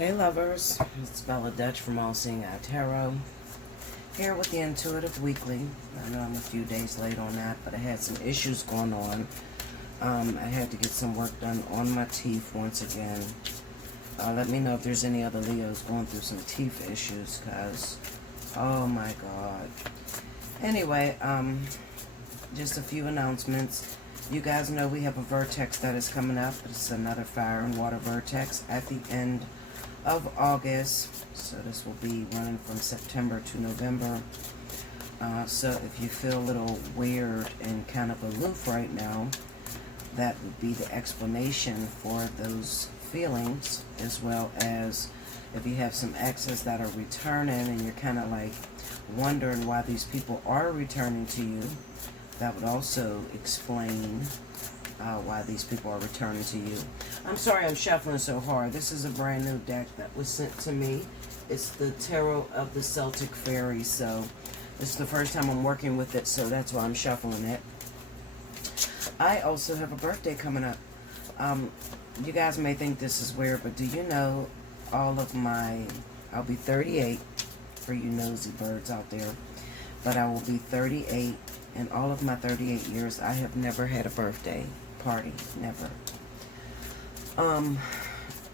Hey lovers, it's Bella Dutch from Allseeingeyetarot, here with the Intuitive Weekly. I know I'm a few days late on that, but I had some issues going on. I had to get some work done on my teeth once again. Let me know if there's any other Leos going through some teeth issues, because, oh my god. Anyway, just a few announcements. You guys know we have a vortex that is coming up. It's another fire and water vortex at the end of August, so this will be running from September to November. So if you feel a little weird and kind of aloof right now, that would be the explanation for those feelings, as well as if you have some exes that are returning and you're kind of like wondering why these people are returning to you. That would also explain why these people are returning to you. I'm sorry I'm shuffling so hard. This is a brand new deck that was sent to me. It's the Tarot of the Celtic Fairy. So this is the first time I'm working with it, so that's why I'm shuffling it. I also have a birthday coming up. You guys may think this is weird, but do you know all of my... I'll be 38 for you nosy birds out there. But I will be 38. In all of my 38 years, I have never had a birthday party. Never.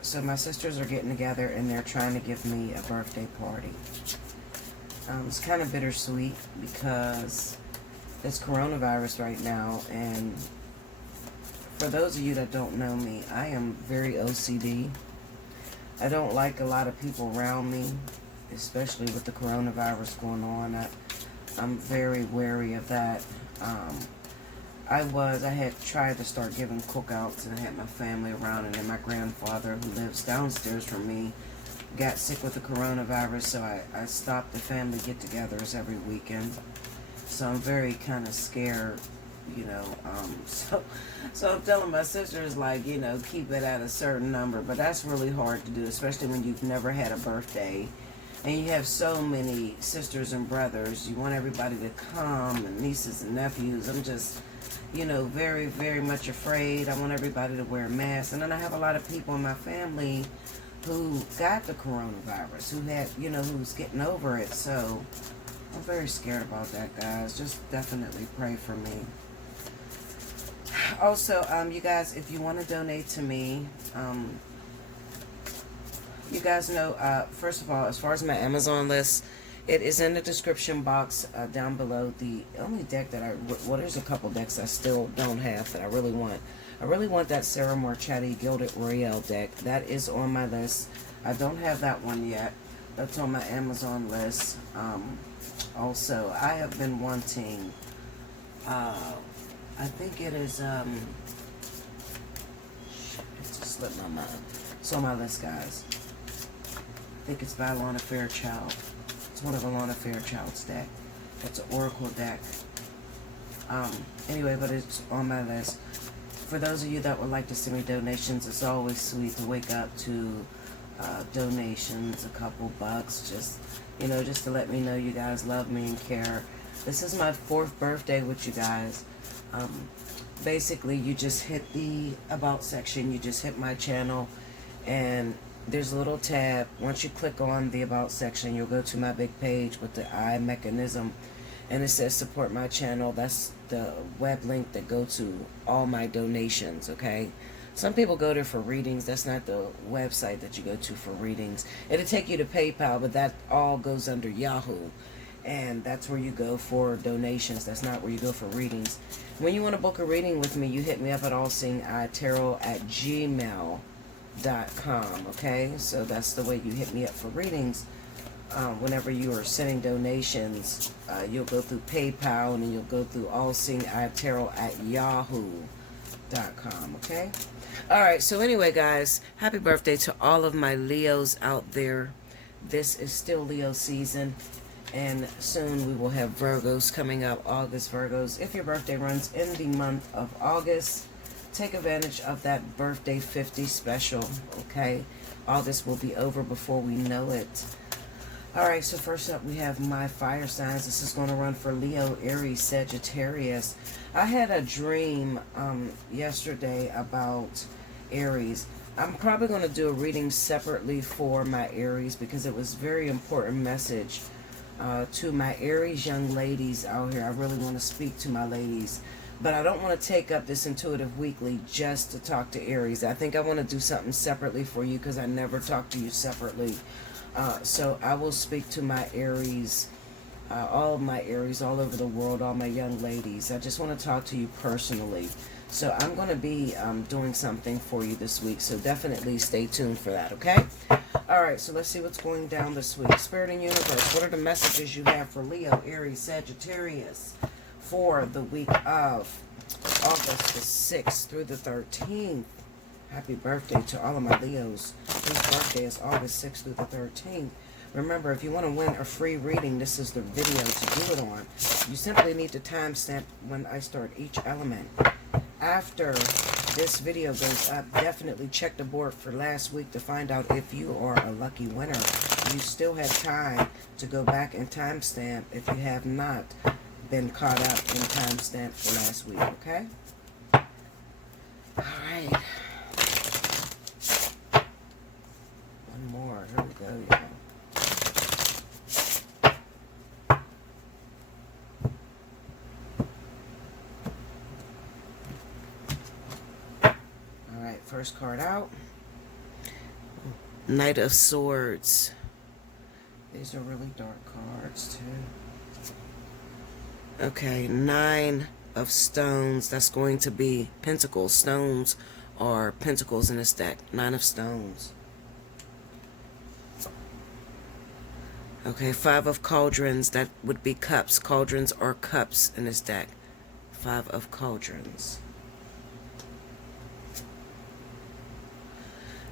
So my sisters are getting together and they're trying to give me a birthday party. It's kind of bittersweet because it's coronavirus right now, and for those of you that don't know me, I am very OCD. I don't like a lot of people around me, especially with the coronavirus going on. I'm very wary of that. I had tried to start giving cookouts, and I had my family around, and then my grandfather, who lives downstairs from me, got sick with the coronavirus, so I stopped the family get-togethers every weekend. So I'm very kind of scared, you know. So I'm telling my sisters, like, you know, keep it at a certain number, but that's really hard to do, especially when you've never had a birthday. And you have so many sisters and brothers. You want everybody to come, and nieces and nephews. I'm just, you know, very, very much afraid. I want everybody to wear masks. And then I have a lot of people in my family who got the coronavirus, who had, you know, who's getting over it. So I'm very scared about that, guys. Just definitely pray for me. Also, you guys, if you want to donate to me, you guys know, first of all, as far as my Amazon list, it is in the description box down below. The only deck that well, there's a couple decks I still don't have that I really want. I really want that Sarah Marchetti Gilded Royale deck. That is on my list. I don't have that one yet. That's on my Amazon list. Also, I have been wanting, I think it is, it just slipped my mind. It's on my list, guys. I think it's by Alana Fairchild. It's one of Alana Fairchild's deck. It's an Oracle deck. Anyway, but it's on my list. For those of you that would like to send me donations, it's always sweet to wake up to donations, a couple bucks, just, you know, just to let me know you guys love me and care. This is my 4th birthday with you guys. Basically, you just hit the About section, you just hit my channel, and there's a little tab. Once you click on the About section, you'll go to my big page with the eye mechanism, and it says support my channel. That's the web link that go to all my donations, okay? Some people go there for readings. That's not the website that you go to for readings. It'll take you to PayPal, but that all goes under Yahoo, and that's where you go for donations. That's not where you go for readings. When you want to book a reading with me, you hit me up at allseeingeyetarot@gmail.com, okay? So that's the way you hit me up for readings. Whenever you are sending donations, you'll go through PayPal, and then you'll go through allseeingeyetarot@yahoo.com, okay? Alright, so anyway, guys, happy birthday to all of my Leos out there. This is still Leo season, and soon we will have Virgos coming up, August Virgos. If your birthday runs in the month of August, take advantage of that birthday 50 special, okay? August will be over before we know it. Alright, so first up we have my fire signs. This is going to run for Leo, Aries, Sagittarius. I had a dream yesterday about Aries. I'm probably going to do a reading separately for my Aries because it was a very important message to my Aries young ladies out here. I really want to speak to my ladies, but I don't want to take up this intuitive weekly just to talk to Aries. I think I want to do something separately for you because I never talk to you separately. So I will speak to my Aries, all of my Aries all over the world, all my young ladies. I just want to talk to you personally. So I'm going to be doing something for you this week. So definitely stay tuned for that, okay? All right, so let's see what's going down this week. Spirit and Universe, what are the messages you have for Leo, Aries, Sagittarius for the week of August the 6th through the 13th? Happy birthday to all of my Leos whose birthday is August 6th through the 13th. Remember, if you want to win a free reading, this is the video to do it on. You simply need to timestamp when I start each element. After this video goes up, definitely check the board for last week to find out if you are a lucky winner. You still have time to go back and timestamp if you have not been caught up in timestamp for last week, okay? All right. One more. Here we go, y'all. First card out. Knight of Swords. These are really dark cards too. Okay, Nine of Stones. That's going to be Pentacles. Stones are Pentacles in this deck. Nine of Stones. Okay, Five of Cauldrons. That would be Cups. Cauldrons are Cups in this deck. Five of Cauldrons.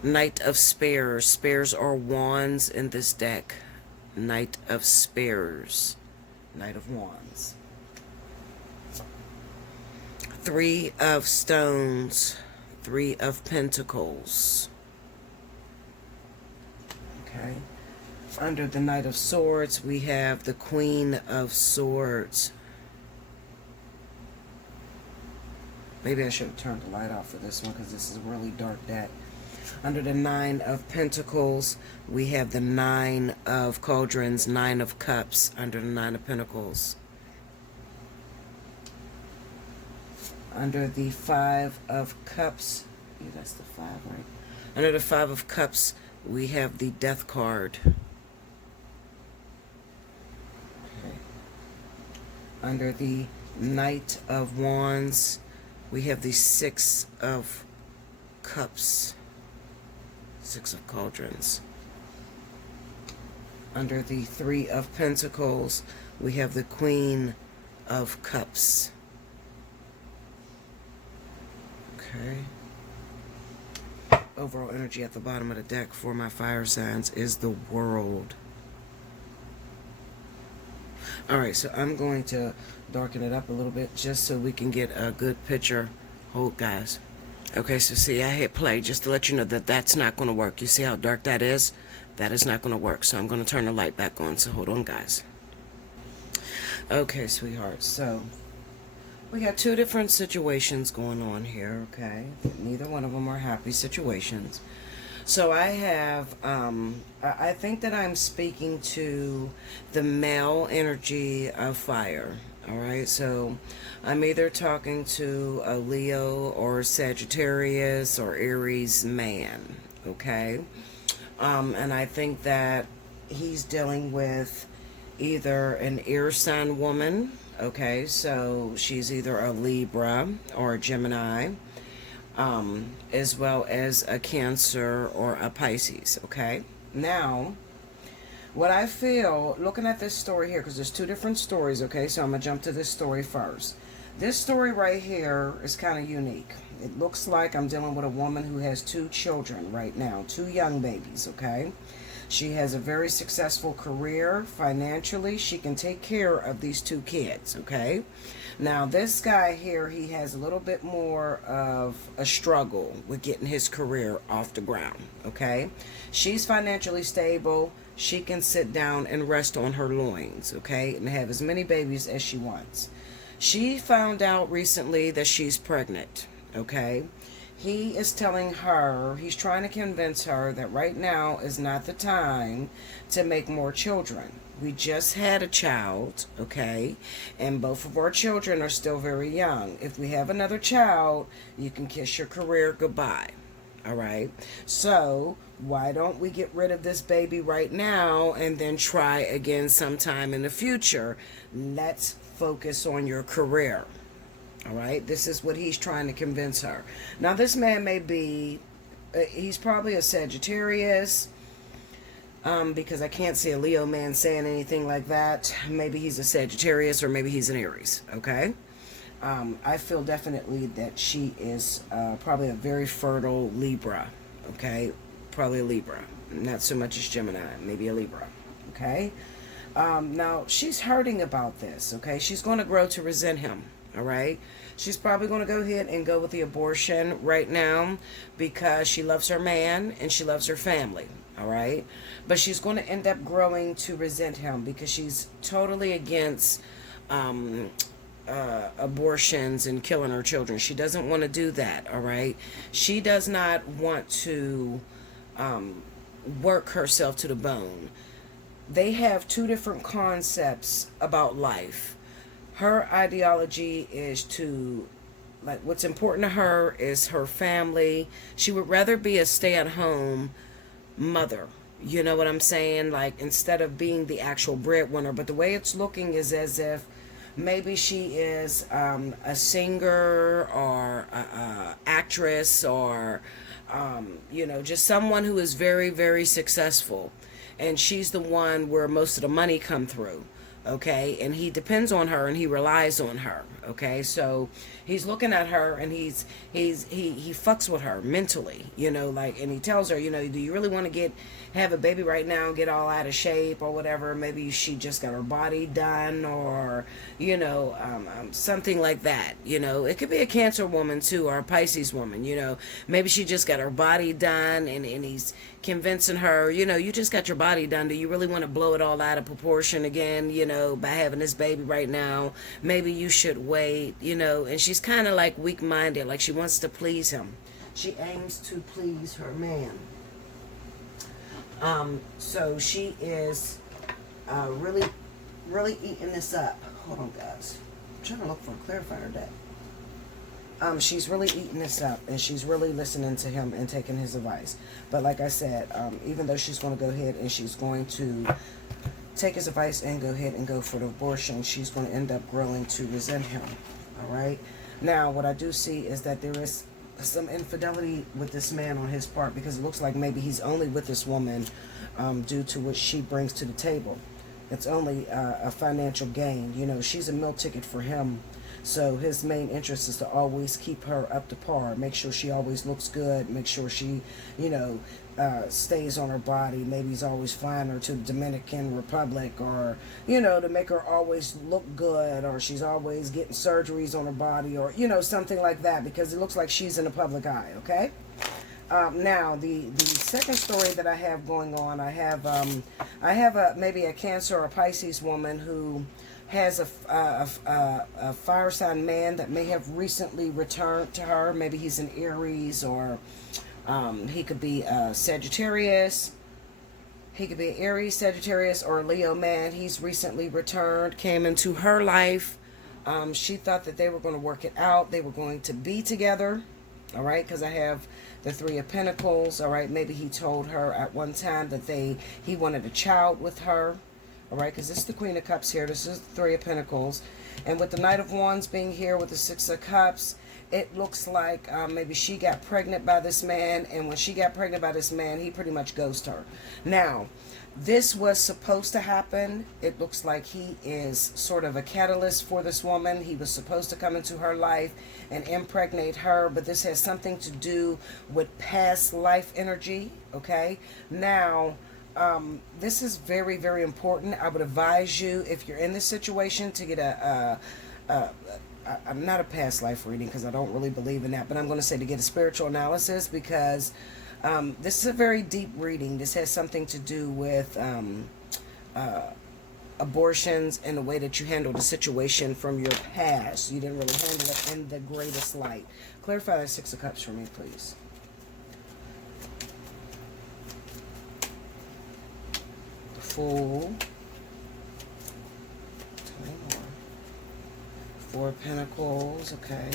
Knight of Spears. Spears are wands in this deck. Knight of Spears. Knight of Wands. Three of Stones. Three of Pentacles. Okay. Under the Knight of Swords, we have the Queen of Swords. Maybe I should have turned the light off for this one because this is a really dark deck. Under the Nine of Pentacles, we have the Nine of Cauldrons, Nine of Cups under the Nine of Pentacles. Under the Five of Cups, yeah, that's the five, right? Under the Five of Cups, we have the Death card. Okay. Under the Knight of Wands, we have the Six of Cups. Six of Cauldrons. Under the Three of Pentacles, we have the Queen of Cups. Okay. Overall energy at the bottom of the deck for my fire signs is the World. Alright, so I'm going to darken it up a little bit just so we can get a good picture. Hold, guys. Okay, so see, I hit play just to let you know that that's not going to work. You see how dark that is? That is not going to work. So I'm going to turn the light back on. So hold on, guys. Okay, sweetheart. So we got two different situations going on here, okay? Neither one of them are happy situations. So I have, I think that I'm speaking to the male energy of fire. All right, so I'm either talking to a Leo or Sagittarius or Aries man, okay? And I think that he's dealing with either an air sign woman, okay? So she's either a Libra or a Gemini, as well as a Cancer or a Pisces, okay? Now, what I feel, looking at this story here, because there's two different stories, okay? So I'm going to jump to this story first. This story right here is kind of unique. It looks like I'm dealing with a woman who has two children right now, two young babies, okay? She has a very successful career financially. She can take care of these two kids, okay? Now, this guy here, he has a little bit more of a struggle with getting his career off the ground, okay? She's financially stable. She can sit down and rest on her loins, okay, and have as many babies as she wants. She found out recently that she's pregnant, okay? He is telling her, he's trying to convince her that right now is not the time to make more children. We just had a child, okay? And both of our children are still very young. If we have another child, you can kiss your career goodbye. All right. So why don't we get rid of this baby right now and then try again sometime in the future? Let's focus on your career. All right. This is what he's trying to convince her. Now, this man may be, he's probably a Sagittarius, because I can't see a Leo man saying anything like that. Maybe he's a Sagittarius or maybe he's an Aries. Okay. I feel definitely that she is probably a very fertile Libra, okay? Probably a Libra. Not so much as Gemini, maybe a Libra, okay? Now, she's hurting about this, okay? She's going to grow to resent him, all right? She's probably going to go ahead and go with the abortion right now because she loves her man and she loves her family, all right? But she's going to end up growing to resent him because she's totally against abortions and killing her children. She doesn't want to do that, all right? She does not want to work herself to the bone. They have two different concepts about life. Her ideology is to, like, what's important to her is her family. She would rather be a stay-at-home mother. You know what I'm saying? Like, instead of being the actual breadwinner. But the way it's looking is as if maybe she is a singer or a actress or, just someone who is very, very successful. And she's the one where most of the money come through. Okay, and he depends on her and he relies on her. Okay, so he's looking at her and he fucks with her mentally, and he tells her, do you really want to have a baby right now and get all out of shape or whatever? Maybe she just got her body done or something like that. It could be a Cancer woman too or a Pisces woman. Maybe she just got her body done and he's convincing her, you just got your body done. Do you really want to blow it all out of proportion again, by having this baby right now? Maybe you should wait, and she's kind of like weak-minded, like she wants to please him. She aims to please her man. So she is really, really eating this up. Hold on, guys. I'm trying to look for a clarifier deck. She's really eating this up, and she's really listening to him and taking his advice. But like I said, even though she's going to go ahead and she's going to take his advice and go ahead and go for the abortion, she's going to end up growing to resent him. All right? Now, what I do see is that there is some infidelity with this man on his part, because it looks like maybe he's only with this woman due to what she brings to the table. It's only a financial gain. She's a meal ticket for him. So his main interest is to always keep her up to par, make sure she always looks good, make sure she, stays on her body. Maybe he's always flying her to the Dominican Republic or, to make her always look good, or she's always getting surgeries on her body or, something like that, because it looks like she's in the public eye, okay? Now, the second story that I have going on, I have maybe a Cancer or a Pisces woman who has a fire sign man that may have recently returned to her. Maybe he's an Aries, or he could be a Sagittarius. He could be an Aries, Sagittarius, or a Leo man. He's recently returned, came into her life. She thought that they were going to work it out. They were going to be together. All right, because I have the Three of Pentacles. All right, maybe he told her at one time that he wanted a child with her. All right, because this is the Queen of Cups here. This is the Three of Pentacles. And with the Knight of Wands being here with the Six of Cups, it looks like maybe she got pregnant by this man. And when she got pregnant by this man, he pretty much ghosted her. Now, this was supposed to happen. It looks like he is sort of a catalyst for this woman. He was supposed to come into her life and impregnate her. But this has something to do with past life energy. Okay? Now, this is very, very important. I would advise you, if you're in this situation, to get I'm not a past life reading because I don't really believe in that, but I'm going to say to get a spiritual analysis, because this is a very deep reading. This has something to do with abortions and the way that you handled the situation from your past. You didn't really handle it in the greatest light. Clarify that Six of Cups for me, please. The Fool. Tell me more. Four of Pentacles, okay.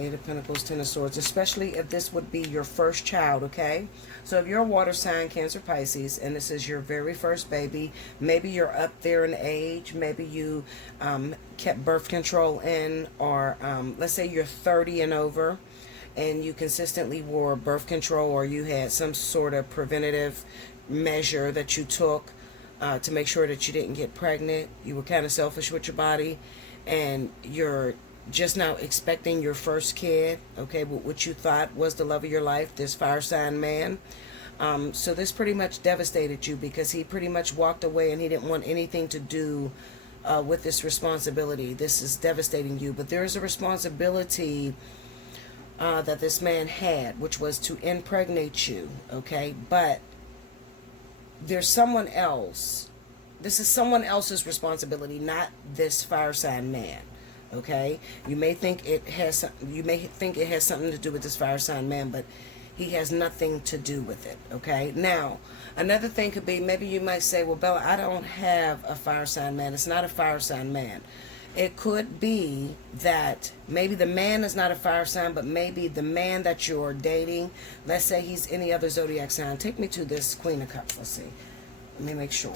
Eight of Pentacles, Ten of Swords, especially if this would be your first child, okay? So if you're a water sign, Cancer, Pisces, and this is your very first baby, maybe you're up there in age, maybe you kept birth control in, or let's say you're 30 and over, and you consistently wore birth control, or you had some sort of preventative measure that you took to make sure that you didn't get pregnant. You were kind of selfish with your body, and you're just now expecting your first kid, okay, what you thought was the love of your life, this fire sign man. So this pretty much devastated you because he pretty much walked away and he didn't want anything to do with this responsibility. This is devastating you, but there is a responsibility that this man had, which was to impregnate you, okay? But there's someone else. This is someone else's responsibility, not this fire sign man. Okay, you may think it has something to do with this fire sign man, but he has nothing to do with it. Okay, now another thing could be, maybe you might say, well, Bella, I don't have a fire sign man. It's not a fire sign man. It could be that maybe the man is not a fire sign, but maybe the man that you're dating, let's say he's any other zodiac sign. Take me to this Queen of Cups. Let's see. Let me make sure.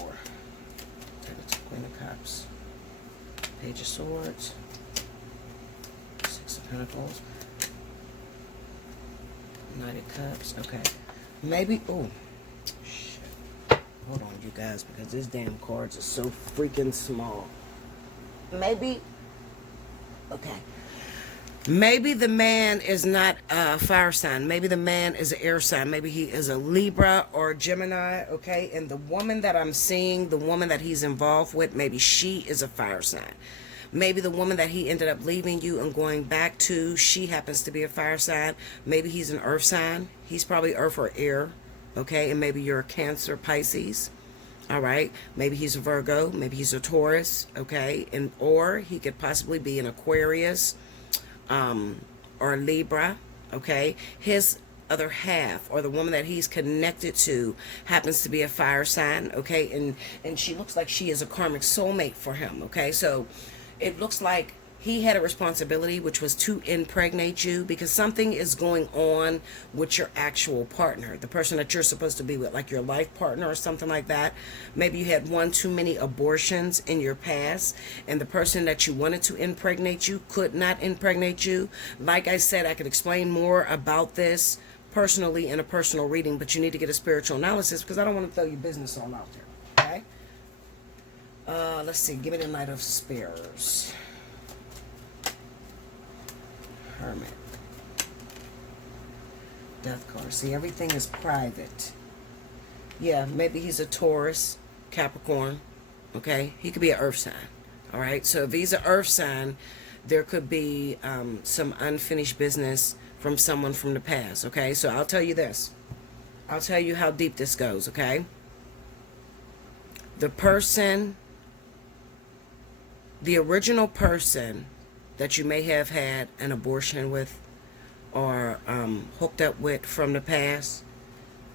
Take it to Queen of Cups. Page of Swords. Six of Pentacles. Knight of Cups. Okay. Maybe. Oh, shit. Hold on, you guys, because this damn cards are so freaking small. Maybe. Okay. Maybe the man is not a fire sign. Maybe the man is an air sign. Maybe he is a Libra or a Gemini. Okay. And the woman that I'm seeing, the woman that he's involved with, maybe she is a fire sign. Maybe the woman that he ended up leaving you and going back to, she happens to be a fire sign. Maybe he's an earth sign. He's probably earth or air. Okay. And maybe you're a Cancer, Pisces. All right. Maybe he's a Virgo. Maybe he's a Taurus. Okay. And or he could possibly be an Aquarius or a Libra. Okay. His other half, or the woman that he's connected to, happens to be a fire sign. Okay. And she looks like she is a karmic soulmate for him. Okay. So it looks like he had a responsibility, which was to impregnate you, because something is going on with your actual partner, the person that you're supposed to be with, like your life partner or something like that. Maybe you had one too many abortions in your past, and the person that you wanted to impregnate you could not impregnate you. Like I said, I could explain more about this personally in a personal reading, but you need to get a spiritual analysis, because I don't want to throw your business all out there. Okay? Let's see. Give me the Knight of Spears. Hermit. Death card. See, everything is private. Yeah, maybe he's a Taurus, Capricorn. Okay? He could be an earth sign. Alright? So if he's an earth sign, there could be some unfinished business from someone from the past. Okay? So I'll tell you this. I'll tell you how deep this goes. Okay? The person, the original person that you may have had an abortion with or hooked up with from the past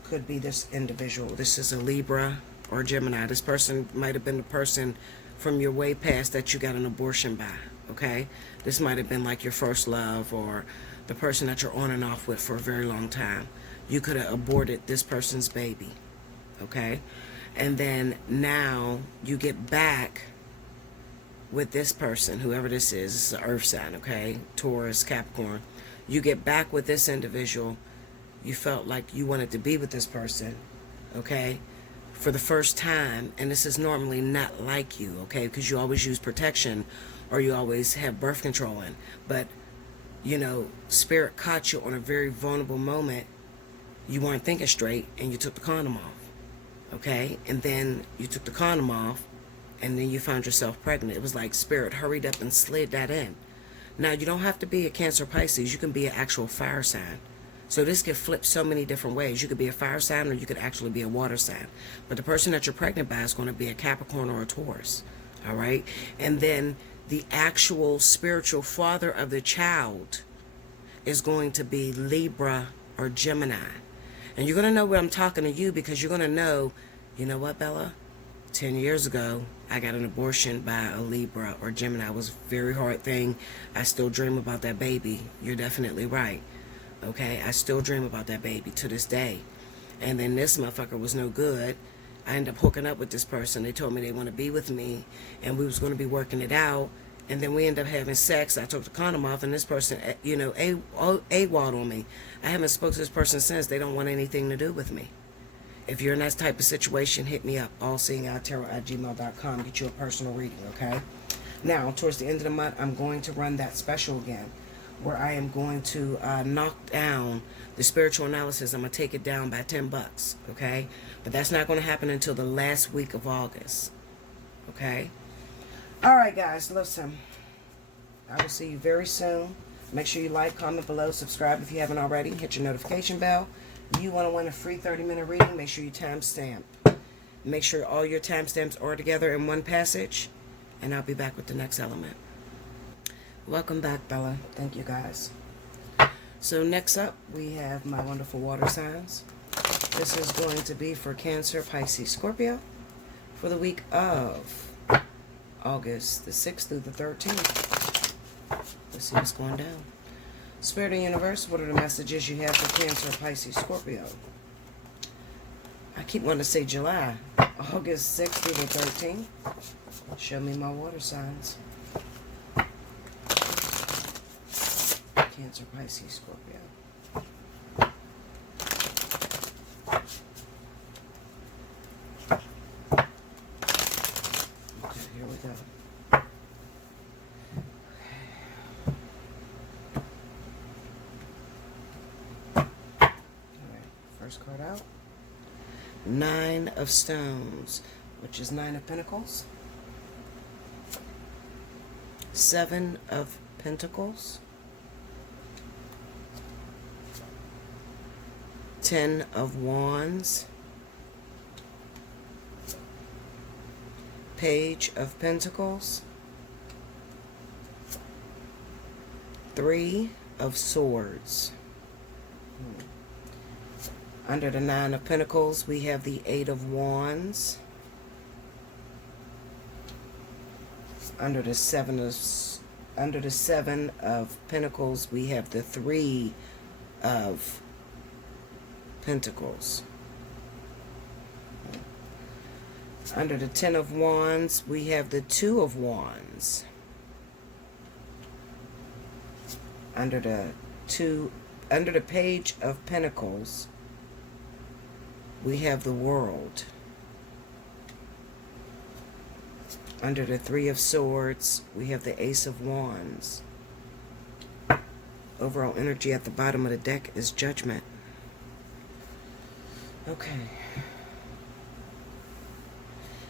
could be this individual. This is a Libra or Gemini. This person might have been the person from your way past that you got an abortion by. Okay? This might have been like your first love, or the person that you're on and off with for a very long time. You could have aborted this person's baby. Okay? And then now you get back with this person, whoever this is. This is an earth sign, okay? Taurus, Capricorn. You get back with this individual. You felt like you wanted to be with this person, okay, for the first time. And this is normally not like you, okay, because you always use protection or you always have birth control in. But, you know, Spirit caught you on a very vulnerable moment. You weren't thinking straight and you took the condom off, okay? And then you took the condom off, and then you found yourself pregnant. It was like Spirit hurried up and slid that in. Now, you don't have to be a Cancer, Pisces. You can be an actual fire sign. So this could flip so many different ways. You could be a fire sign or you could actually be a water sign. But the person that you're pregnant by is going to be a Capricorn or a Taurus. All right? And then the actual spiritual father of the child is going to be Libra or Gemini. And you're going to know when I'm talking to you because you're going to know, you know what, Bella? 10 years ago, I got an abortion by a Libra or Gemini. It was a very hard thing. I still dream about that baby. You're definitely right. Okay? I still dream about that baby to this day. And then this motherfucker was no good. I ended up hooking up with this person. They told me they want to be with me, and we was going to be working it out. And then we ended up having sex. I took the condom off, and this person, you know, AWOD on me. I haven't spoken to this person since. They don't want anything to do with me. If you're in that type of situation, hit me up. Allseeingeyetarot@gmail.com. Get you a personal reading, okay? Now, towards the end of the month, I'm going to run that special again, where I am going to knock down the spiritual analysis. I'm going to take it down by $10, okay? But that's not going to happen until the last week of August, okay? All right, guys, listen. I will see you very soon. Make sure you like, comment below, subscribe if you haven't already. Hit your notification bell. You want to win a free 30-minute reading, make sure you timestamp. Make sure all your timestamps are together in one passage, and I'll be back with the next element. Welcome back, Bella. Thank you, guys. So next up, we have my wonderful water signs. This is going to be for Cancer, Pisces, Scorpio for the week of August the 6th through the 13th. Let's see what's going down. Spirit of the Universe, what are the messages you have for Cancer, Pisces, Scorpio? I keep wanting to say July. August 6th through the 13th. Show me my water signs. Cancer, Pisces, Scorpio. Okay, here we go. First card out. 9 of Stones, which is 9 of Pentacles. 7 of Pentacles. 10 of Wands. Page of Pentacles. 3 of Swords. Under the 9 of Pentacles, we have the 8 of Wands. Under the 7 of Pentacles, we have the 3 of Pentacles. Under the 10 of Wands, we have the 2 of Wands. Under the Page of Pentacles, we have the World. Under the 3 of Swords, we have the Ace of Wands. Overall energy at the bottom of the deck is Judgment. Okay.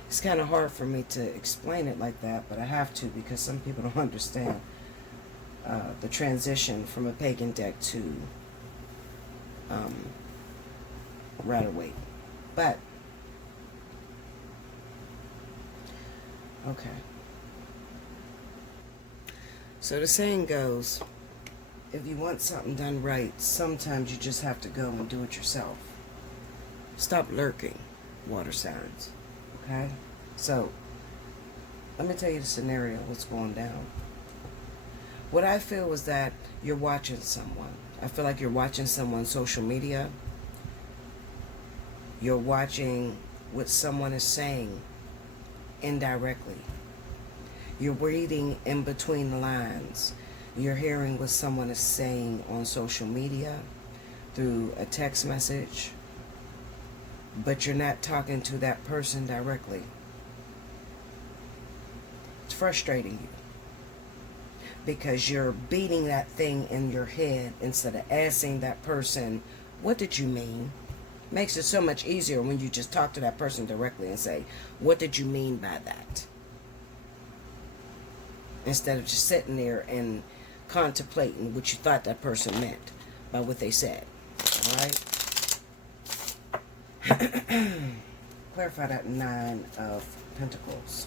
It's kind of hard for me to explain it like that, but I have to because some people don't understand the transition from a pagan deck to Rider-Waite. But okay. So the saying goes, if you want something done right, sometimes you just have to go and do it yourself. Stop lurking, water signs. Okay? So let me tell you the scenario, what's going down. What I feel is that you're watching someone. I feel like you're watching someone's social media. You're watching what someone is saying indirectly. You're reading in between the lines. You're hearing what someone is saying on social media through a text message, but you're not talking to that person directly. It's frustrating you because you're beating that thing in your head instead of asking that person, what did you mean? Makes it so much easier when you just talk to that person directly and say, what did you mean by that? Instead of just sitting there and contemplating what you thought that person meant by what they said. Alright? Clarify that 9 of Pentacles.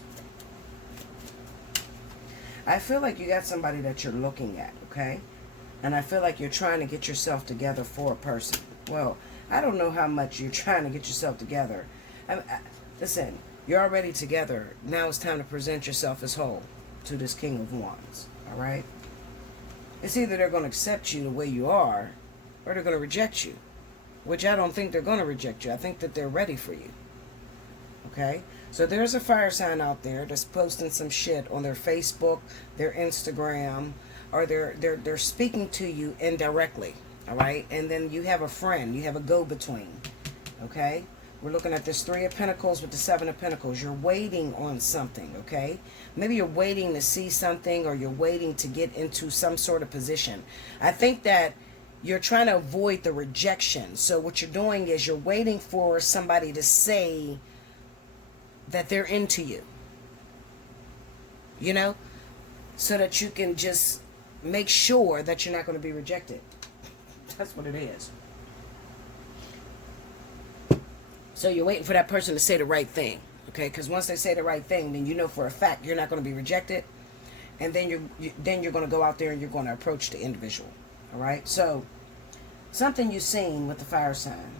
I feel like you got somebody that you're looking at, okay? And I feel like you're trying to get yourself together for a person. Well, I don't know how much you're trying to get yourself together. Listen, you're already together. Now it's time to present yourself as whole to this King of Wands, alright? It's either they're going to accept you the way you are, or they're going to reject you. Which I don't think they're going to reject you. I think that they're ready for you. Okay? So there's a fire sign out there that's posting some shit on their Facebook, their Instagram, or they're speaking to you indirectly. Alright? And then you have a friend. You have a go-between. Okay? We're looking at this 3 of Pentacles with the 7 of Pentacles. You're waiting on something, okay? Maybe you're waiting to see something, or you're waiting to get into some sort of position. I think that you're trying to avoid the rejection. So what you're doing is you're waiting for somebody to say that they're into you. You know? So that you can just make sure that you're not going to be rejected. That's what it is. So you're waiting for that person to say the right thing, okay? Because once they say the right thing, then you know for a fact you're not going to be rejected, and then you're going to go out there and you're going to approach the individual, all right? So something you've seen with the fire sign,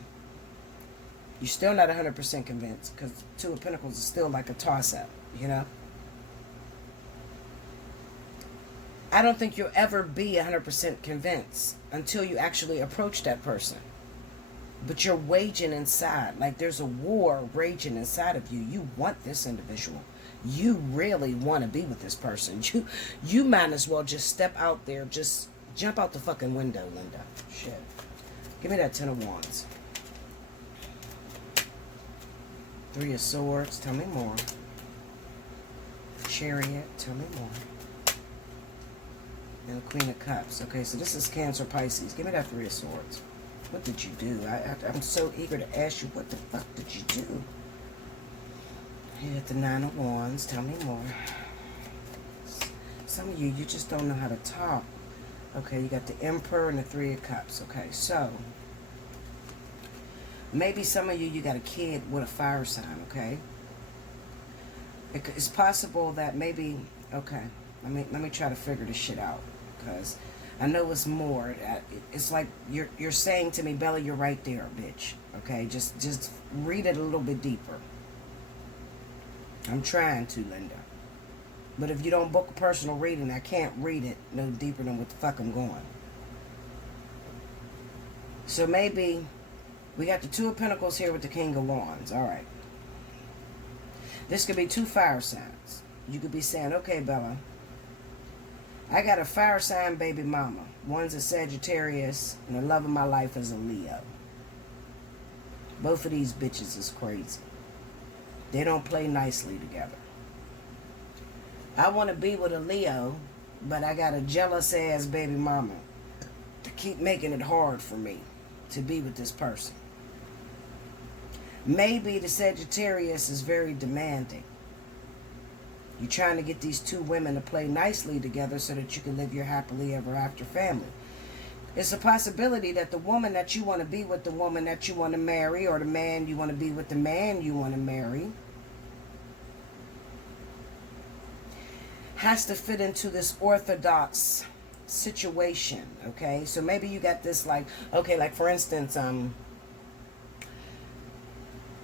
you're still not 100% convinced, because 2 of Pentacles is still like a toss-up, you know? I don't think you'll ever be 100% convinced until you actually approach that person. But you're waging inside, like there's a war raging inside of you. You want this individual. You really want to be with this person. You might as well just step out there, just jump out the fucking window, Linda. Shit. Give me that 10 of Wands. 3 of Swords, tell me more. Chariot, tell me more. And the Queen of Cups. Okay, so this is Cancer, Pisces. Give me that 3 of Swords. What did you do? I'm so eager to ask you, what the fuck did you do? You got the 9 of Wands. Tell me more. Some of you just don't know how to talk. Okay, you got the Emperor and the 3 of Cups. Okay, so maybe some of you got a kid with a fire sign, okay? It's possible that maybe, okay, let me try to figure this shit out, because I know it's more. It's like you're saying to me, Bella, you're right there, bitch. Okay, just read it a little bit deeper. I'm trying to, Linda. But if you don't book a personal reading, I can't read it no deeper than what the fuck I'm going. So maybe we got the 2 of Pentacles here with the King of Wands. All right. This could be 2 fire signs. You could be saying, okay, Bella, I got a fire sign baby mama. One's a Sagittarius, and the love of my life is a Leo. Both of these bitches is crazy. They don't play nicely together. I want to be with a Leo, but I got a jealous ass baby mama to keep making it hard for me to be with this person. Maybe the Sagittarius is very demanding. You're trying to get these 2 women to play nicely together so that you can live your happily ever after family. It's a possibility that the woman that you want to be with, the woman that you want to marry, or the man you want to be with, the man you want to marry, has to fit into this orthodox situation, okay? So maybe you got this like, okay, like for instance,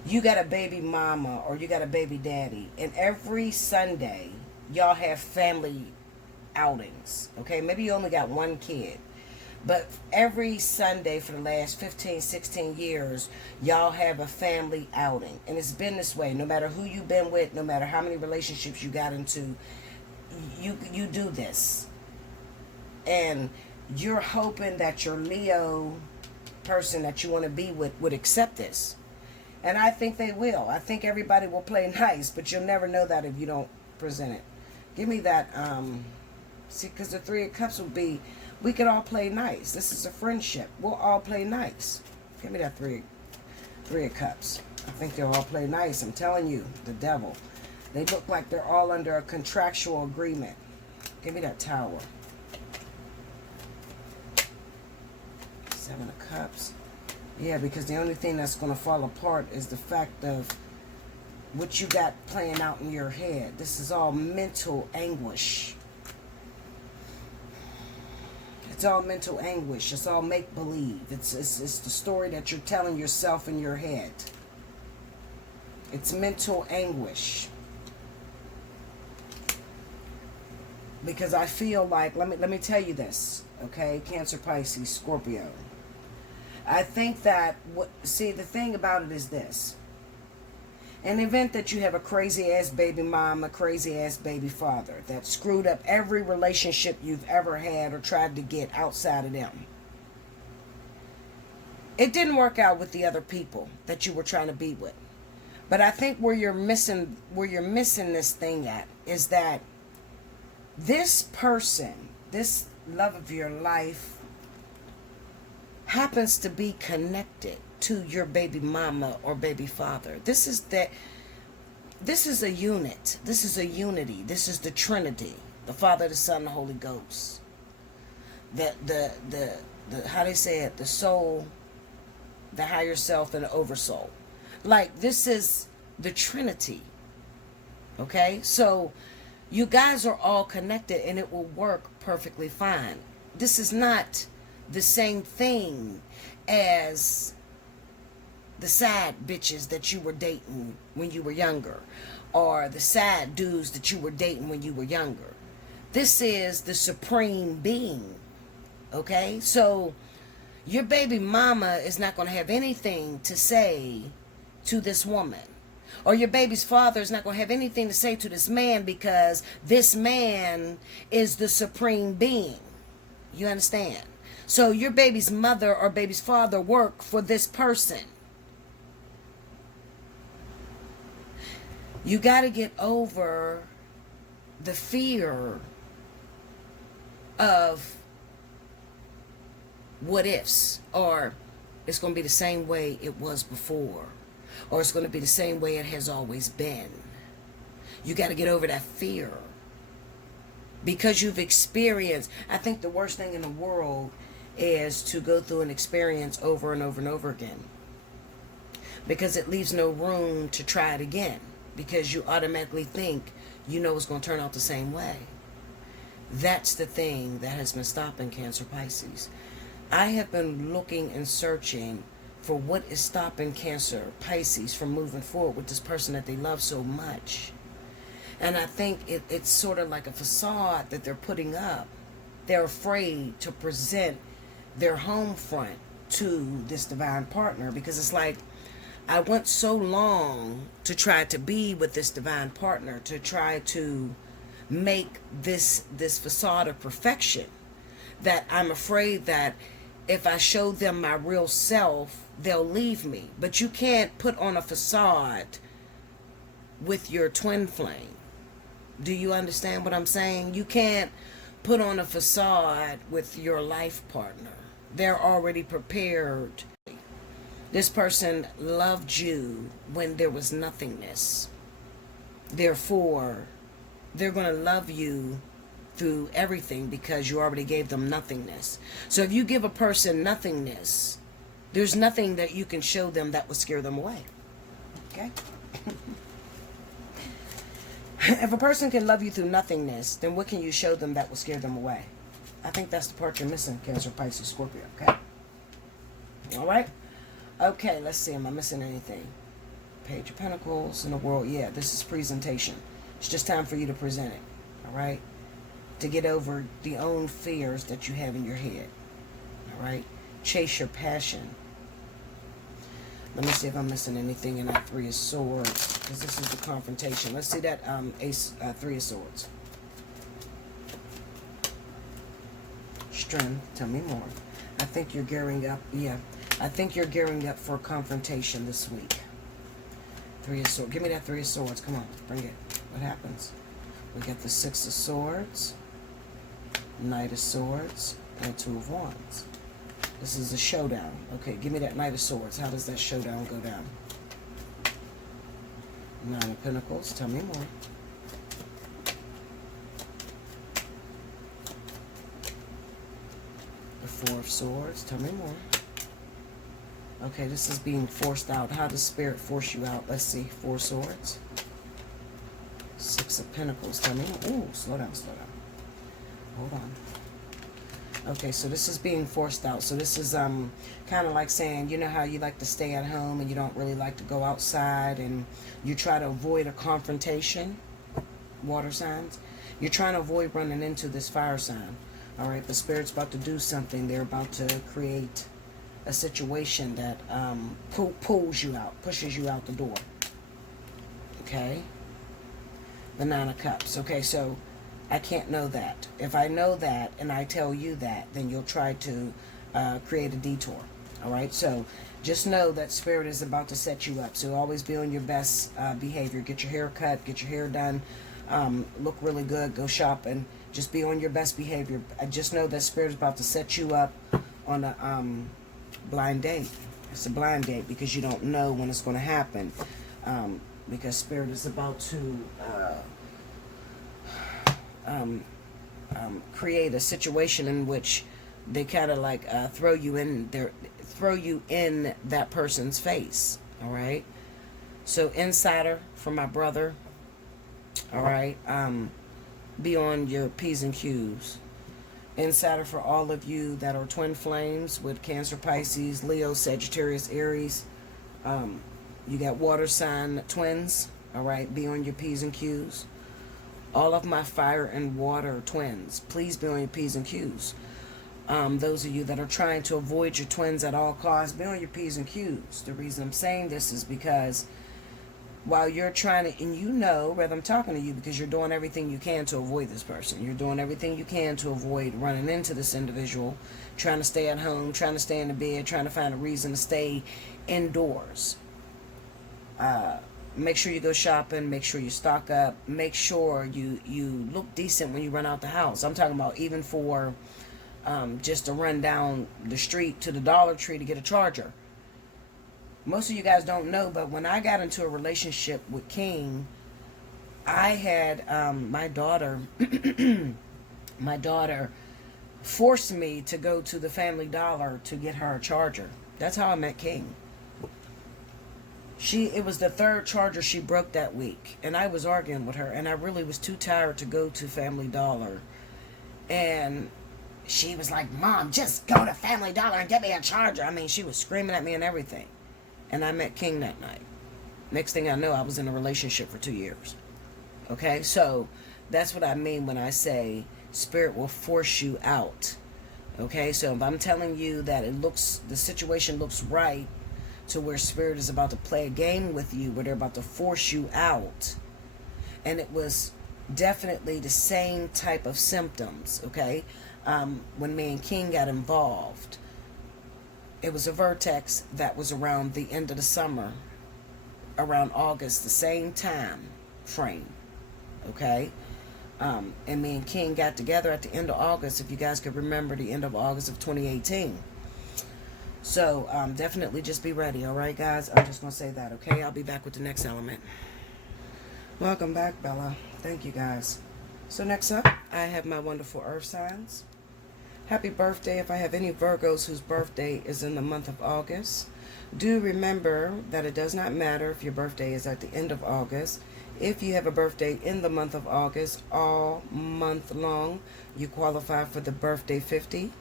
you got a baby mama or you got a baby daddy, and every Sunday y'all have family outings, okay? Maybe you only got 1 kid, but every Sunday for the last 15, 16 years, y'all have a family outing. And it's been this way. No matter who you've been with, no matter how many relationships you got into, you do this. And you're hoping that your Leo person that you want to be with would accept this. And I think they will. I think everybody will play nice, but you'll never know that if you don't present it. Give me that, see, because the 3 of Cups would be, we could all play nice. This is a friendship. We'll all play nice. Give me that 3 of Cups. I think they'll all play nice. I'm telling you, the devil. They look like they're all under a contractual agreement. Give me that Tower. 7 of Cups. Yeah, because the only thing that's going to fall apart is the fact of what you got playing out in your head. This is all mental anguish. It's all mental anguish. It's all make-believe. It's the story that you're telling yourself in your head. It's mental anguish. Because I feel like, let me tell you this, okay? Cancer, Pisces, Scorpio. I think that, see, the thing about it is this. In the event that you have a crazy-ass baby mom, a crazy-ass baby father that screwed up every relationship you've ever had or tried to get outside of them. It didn't work out with the other people that you were trying to be with. But I think where you're missing this thing at is that this person, this love of your life, happens to be connected to your baby mama or baby father. This is a unit. This is a unity. This is the Trinity. The Father, the Son, the Holy Ghost. The how they say it, the soul, the higher self, and the oversoul. Like, this is the Trinity. Okay? So you guys are all connected and it will work perfectly fine. This is not the same thing as the side bitches that you were dating when you were younger, or the side dudes that you were dating when you were younger. This is the supreme being. Okay? So your baby mama is not going to have anything to say to this woman. Or your baby's father is not going to have anything to say to this man, because this man is the supreme being. You understand? So your baby's mother or baby's father work for this person. You got to get over the fear of what ifs, or it's going to be the same way it was before, or it's going to be the same way it has always been. You got to get over that fear, because you've experienced, I think the worst thing in the world is to go through an experience over and over and over again, because it leaves no room to try it again, because you automatically think you know it's going to turn out the same way. That's the thing that has been stopping Cancer, Pisces. I have been looking and searching for what is stopping Cancer, Pisces from moving forward with this person that they love so much. And I think it's sort of like a facade that they're putting up. They're afraid to present their home front to this divine partner, because it's like, I went so long to try to be with this divine partner, to try to make this facade of perfection, that I'm afraid that if I show them my real self, they'll leave me. But you can't put on a facade with your twin flame. Do you understand what I'm saying? You can't put on a facade with your life partner. They're already prepared. This person loved you when there was nothingness. Therefore, they're going to love you through everything, because you already gave them nothingness. So if you give a person nothingness, there's nothing that you can show them that will scare them away. Okay? If a person can love you through nothingness, then what can you show them that will scare them away? I think that's the part you're missing, Cancer, Pisces, Scorpio. Okay? All right? Okay, let's see. Am I missing anything? Page of Pentacles in the world. Yeah, this is presentation. It's just time for you to present it. All right? To get over the own fears that you have in your head. All right? Chase your passion. Let me see if I'm missing anything in that Three of Swords, because this is the confrontation. Let's see that Three of Swords. Strength. Tell me more. I think you're gearing up. Yeah. I think you're gearing up for a confrontation this week. Three of Swords. Give me that Three of Swords. Come on. Bring it. What happens? We got the Six of Swords, Knight of Swords, and Two of Wands. This is a showdown. Okay, give me that Knight of Swords. How does that showdown go down? Nine of Pentacles. Tell me more. The Four of Swords. Tell me more. Okay, this is being forced out. How does Spirit force you out? Let's see. 4 swords. 6 of Pentacles. Tell me. Ooh, slow down, slow down. Hold on. Okay, so this is being forced out. So this is kind of like saying, you know how you like to stay at home and you don't really like to go outside and you try to avoid a confrontation, water signs. You're trying to avoid running into this fire sign. All right, the Spirit's about to do something. They're about to create a situation that pulls you out, pushes you out the door. Okay? The 9 of Cups. Okay, so I can't know that. If I know that and I tell you that, then you'll try to create a detour. All right? So just know that Spirit is about to set you up. So always be on your best behavior. Get your hair cut, get your hair done, look really good, go shopping. Just be on your best behavior. I just know that Spirit is about to set you up on a blind date. It's a blind date because you don't know when it's going to happen. Because Spirit is about to create a situation in which they kind of like throw you in that person's face. All right. So insider for my brother. All right. Be on your P's and Q's. Insider for all of you that are twin flames with Cancer, Pisces, Leo, Sagittarius, Aries. You got water sign twins. All right. Be on your P's and Q's. All of my fire and water twins, please be on your P's and Q's. Those of you that are trying to avoid your twins at all costs, be on your P's and Q's. The reason I'm saying this is because while you're trying to, and you know, whether I'm talking to you because you're doing everything you can to avoid this person. You're doing everything you can to avoid running into this individual, trying to stay at home, trying to stay in the bed, trying to find a reason to stay indoors. Make sure you go shopping. Make sure you stock up. Make sure you look decent when you run out the house. I'm talking about even for just to run down the street to the Dollar Tree to get a charger. Most of you guys don't know, but when I got into a relationship with King, I had my daughter forced me to go to the Family Dollar to get her a charger. That's how I met King. It was the 3rd charger she broke that week, and I was arguing with her, and I really was too tired to go to Family Dollar. And she was like, "Mom, just go to Family Dollar and get me a charger." I mean, she was screaming at me and everything. And I met King that night. Next thing I know, I was in a relationship for 2 years. Okay, so that's what I mean when I say Spirit will force you out. Okay, so if I'm telling you that the situation looks right, to where Spirit is about to play a game with you, where they're about to force you out. And it was definitely the same type of symptoms, okay? When me and King got involved, it was a vertex that was around the end of the summer, around August, the same time frame, okay? And me and King got together at the end of August, if you guys could remember, the end of August of 2018. So, definitely just be ready, all right, guys? I'm just going to say that, okay? I'll be back with the next element. Welcome back, Bella. Thank you, guys. So, next up, I have my wonderful earth signs. Happy birthday if I have any Virgos whose birthday is in the month of August. Do remember that it does not matter if your birthday is at the end of August. If you have a birthday in the month of August, all month long, you qualify for the birthday 50.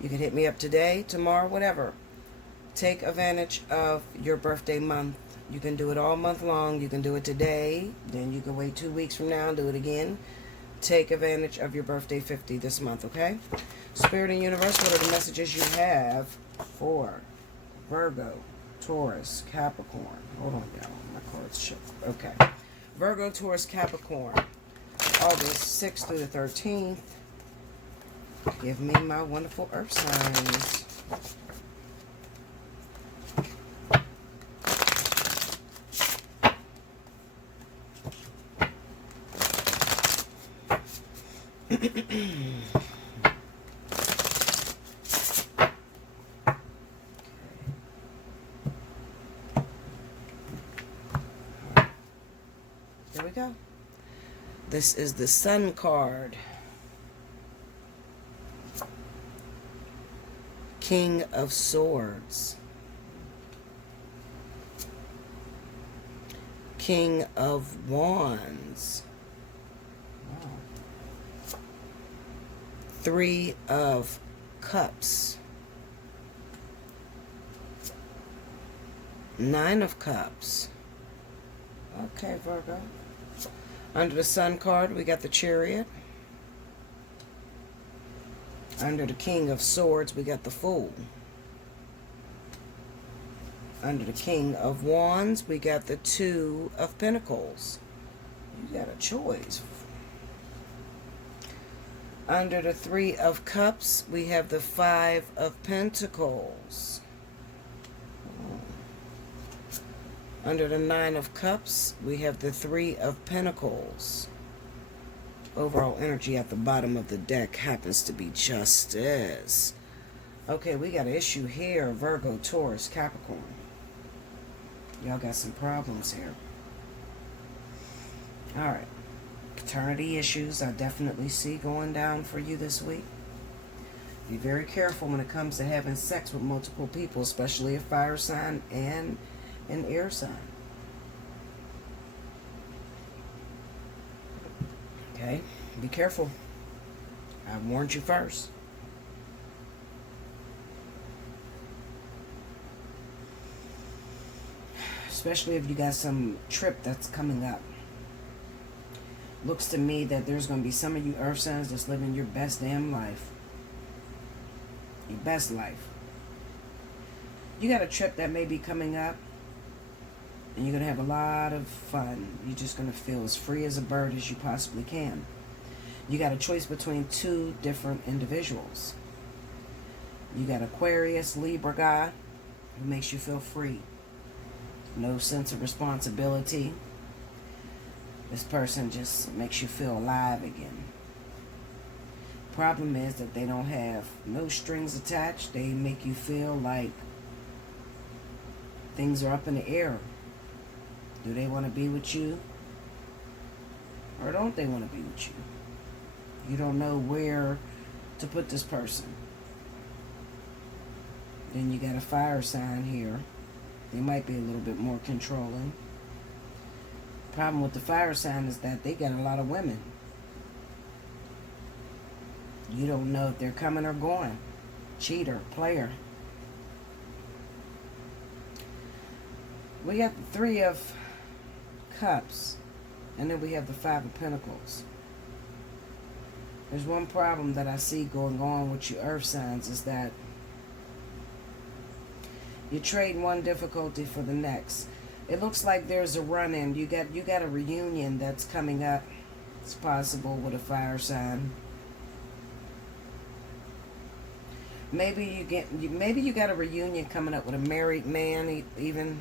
You can hit me up today, tomorrow, whatever. Take advantage of your birthday month. You can do it all month long. You can do it today. Then you can wait 2 weeks from now and do it again. Take advantage of your birthday 50 this month, okay? Spirit and Universe, what are the messages you have for Virgo, Taurus, Capricorn? Hold on, y'all. My cards shift. Okay. Virgo, Taurus, Capricorn. August 6th through the 13th. Give me my wonderful earth signs. There we go. This is the Sun card. King of Swords. King of Wands. Wow. 3 of Cups. 9 of Cups. Okay, Virgo. Under the Sun card, we got the Chariot. Under the King of Swords, we got the Fool. Under the King of Wands, we got the 2 of Pentacles. You got a choice. Under the 3 of Cups, we have the 5 of Pentacles. Under the 9 of Cups, we have the 3 of Pentacles. Overall energy at the bottom of the deck happens to be Justice. Okay, we got an issue here, Virgo, Taurus, Capricorn. Y'all got some problems here. Alright. Paternity issues I definitely see going down for you this week. Be very careful when it comes to having sex with multiple people, especially a fire sign and an air sign. Okay? Be careful. I warned you first. Especially if you got some trip that's coming up. Looks to me that there's going to be some of you earth signs that's living your best damn life. Your best life. You got a trip that may be coming up. And you're going to have a lot of fun. You're just going to feel as free as a bird as you possibly can. You got a choice between 2 different individuals. You got Aquarius, Libra guy, who makes you feel free. No sense of responsibility. This person just makes you feel alive again. Problem is that they don't have no strings attached. They make you feel like things are up in the air. Do they want to be with you? Or don't they want to be with you? You don't know where to put this person. Then you got a fire sign here. They might be a little bit more controlling. Problem with the fire sign is that they got a lot of women. You don't know if they're coming or going. Cheater, player. We got the 3 of Cups. And then we have the 5 of Pentacles. There's one problem that I see going on with you earth signs is that you trade one difficulty for the next. It looks like there's a run-in. You got a reunion that's coming up. It's possible with a fire sign. Maybe you got a reunion coming up with a married man, even,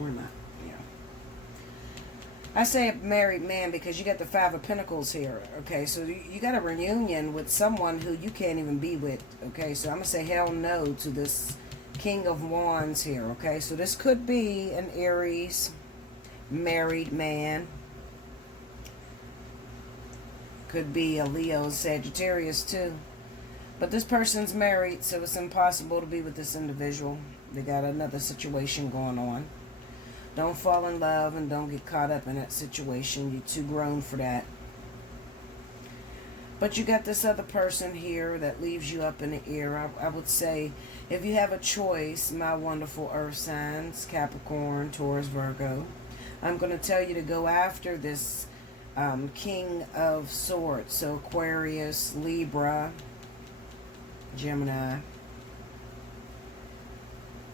or not. Yeah. I say a married man because you got the 5 of Pentacles here. Okay, so you got a reunion with someone who you can't even be with. Okay, so I'm gonna say hell no to this King of Wands here. Okay, so this could be an Aries married man. Could be a Leo, Sagittarius too. But this person's married, so it's impossible to be with this individual. They got another situation going on. Don't fall in love and don't get caught up in that situation. You're too grown for that. But you got this other person here that leaves you up in the air. I would say, if you have a choice, my wonderful earth signs, Capricorn, Taurus, Virgo, I'm going to tell you to go after this King of Swords. So Aquarius, Libra, Gemini.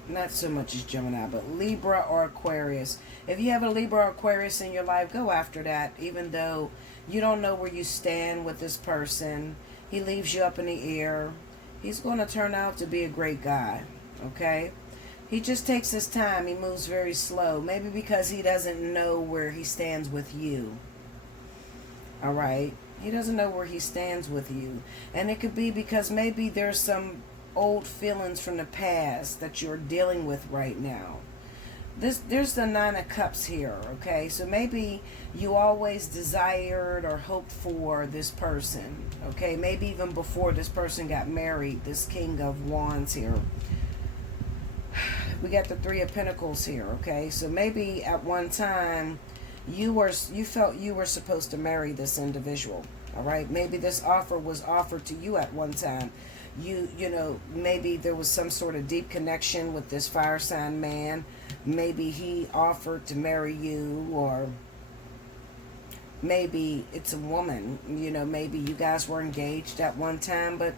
Not so much as Gemini, but Libra or Aquarius. If you have a Libra or Aquarius in your life, go after that. Even though you don't know where you stand with this person, he leaves you up in the air. He's going to turn out to be a great guy, okay? He just takes his time. He moves very slow. Maybe because he doesn't know where he stands with you. All right? He doesn't know where he stands with you. And it could be because maybe there's some old feelings from the past that you're dealing with right now. There's the 9 of Cups here, okay? So maybe you always desired or hoped for this person, okay? Maybe even before this person got married, this King of Wands here. We got the Three of Pentacles here, okay? So maybe at one time you felt you were supposed to marry this individual, all right? Maybe this offer was offered to you at one time. You know, maybe there was some sort of deep connection with this fire sign man. Maybe he offered to marry you, or maybe it's a woman. You know, maybe you guys were engaged at one time, but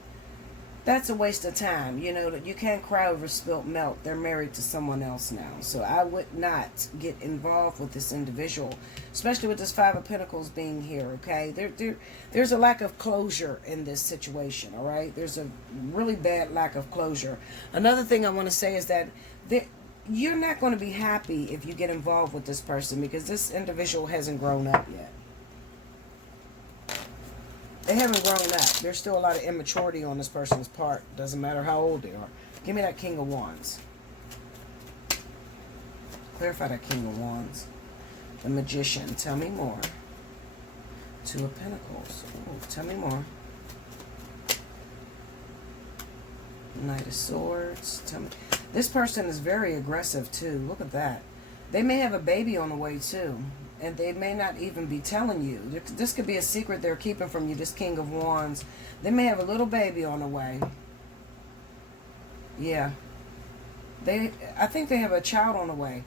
that's a waste of time. You know, you can't cry over spilt milk. They're married to someone else now. So I would not get involved with this individual, especially with this Five of Pentacles being here, okay? There's a lack of closure in this situation, all right? There's a really bad lack of closure. Another thing I want to say is that you're not going to be happy if you get involved with this person, because this individual hasn't grown up yet. They haven't grown up. There's still a lot of immaturity on this person's part. Doesn't matter how old they are. Give me that King of Wands. Clarify that King of Wands. The Magician. Tell me more. Two of Pentacles. Ooh, tell me more. Knight of Swords. Tell me. This person is very aggressive too. Look at that. They may have a baby on the way too. And they may not even be telling you. This could be a secret they're keeping from you, this King of Wands. They may have a little baby on the way. Yeah. I think they have a child on the way.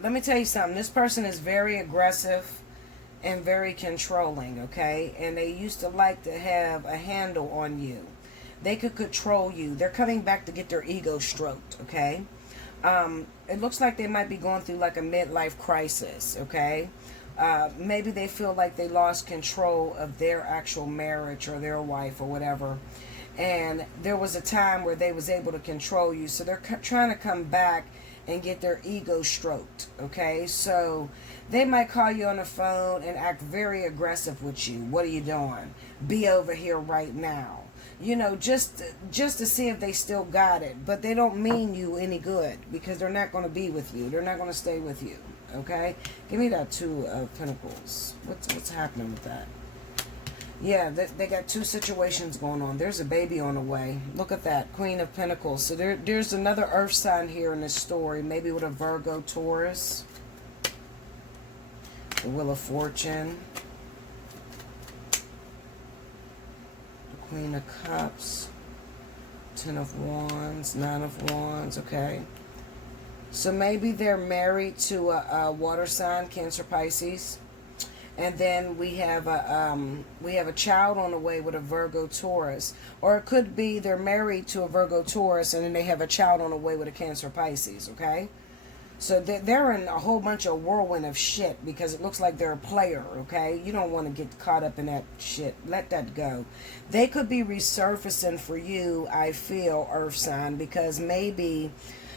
Let me tell you something. This person is very aggressive and very controlling, okay? And they used to like to have a handle on you. They could control you. They're coming back to get their ego stroked, okay? It looks like they might be going through like a midlife crisis, okay? Maybe they feel like they lost control of their actual marriage or their wife or whatever. And there was a time where they was able to control you. So they're trying to come back and get their ego stroked, okay? So they might call you on the phone and act very aggressive with you. What are you doing? Be over here right now. You know, just to see if they still got it. But they don't mean you any good, because they're not going to be with you. They're not going to stay with you, okay? Give me that Two of Pentacles. What's happening with that? Yeah, they got two situations going on. There's a baby on the way. Look at that, Queen of Pentacles. So there's another earth sign here in this story, maybe with a Virgo, Taurus. The Wheel of Fortune. Queen of Cups, Ten of Wands, Nine of Wands, okay? So maybe they're married to a water sign, Cancer, Pisces. And then we have a child on the way with a Virgo, Taurus. Or it could be they're married to a Virgo, Taurus, and then they have a child on the way with a Cancer, Pisces, okay? So they're in a whole bunch of whirlwind of shit, because it looks like they're a player, okay? You don't want to get caught up in that shit. Let that go. They could be resurfacing for you, I feel, Earth sign, because maybe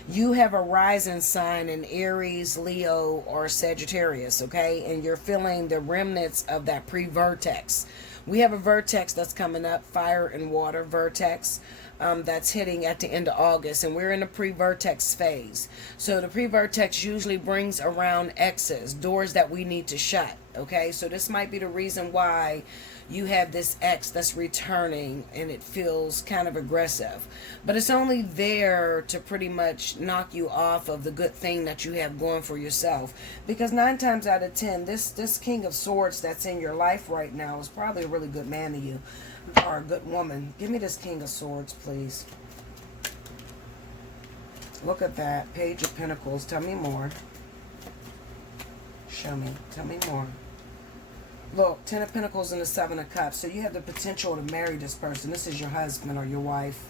you have a rising sign in Aries, Leo, or Sagittarius, okay? And you're feeling the remnants of that pre-vertex. We have a vertex that's coming up, fire and water vertex. That's hitting at the end of August, and we're in the pre-vertex phase. So the pre-vertex usually brings around X's, doors that we need to shut, okay? So this might be the reason why you have this X that's returning, and it feels kind of aggressive. But it's only there to pretty much knock you off of the good thing that you have going for yourself. Because 9 times out of 10, this King of Swords that's in your life right now is probably a really good man to you, or a good woman. Give me this King of Swords, please. Look at that. Page of Pentacles. Tell me more. Show me. Tell me more. Look, Ten of Pentacles and the Seven of Cups. So you have the potential to marry this person. This is your husband or your wife.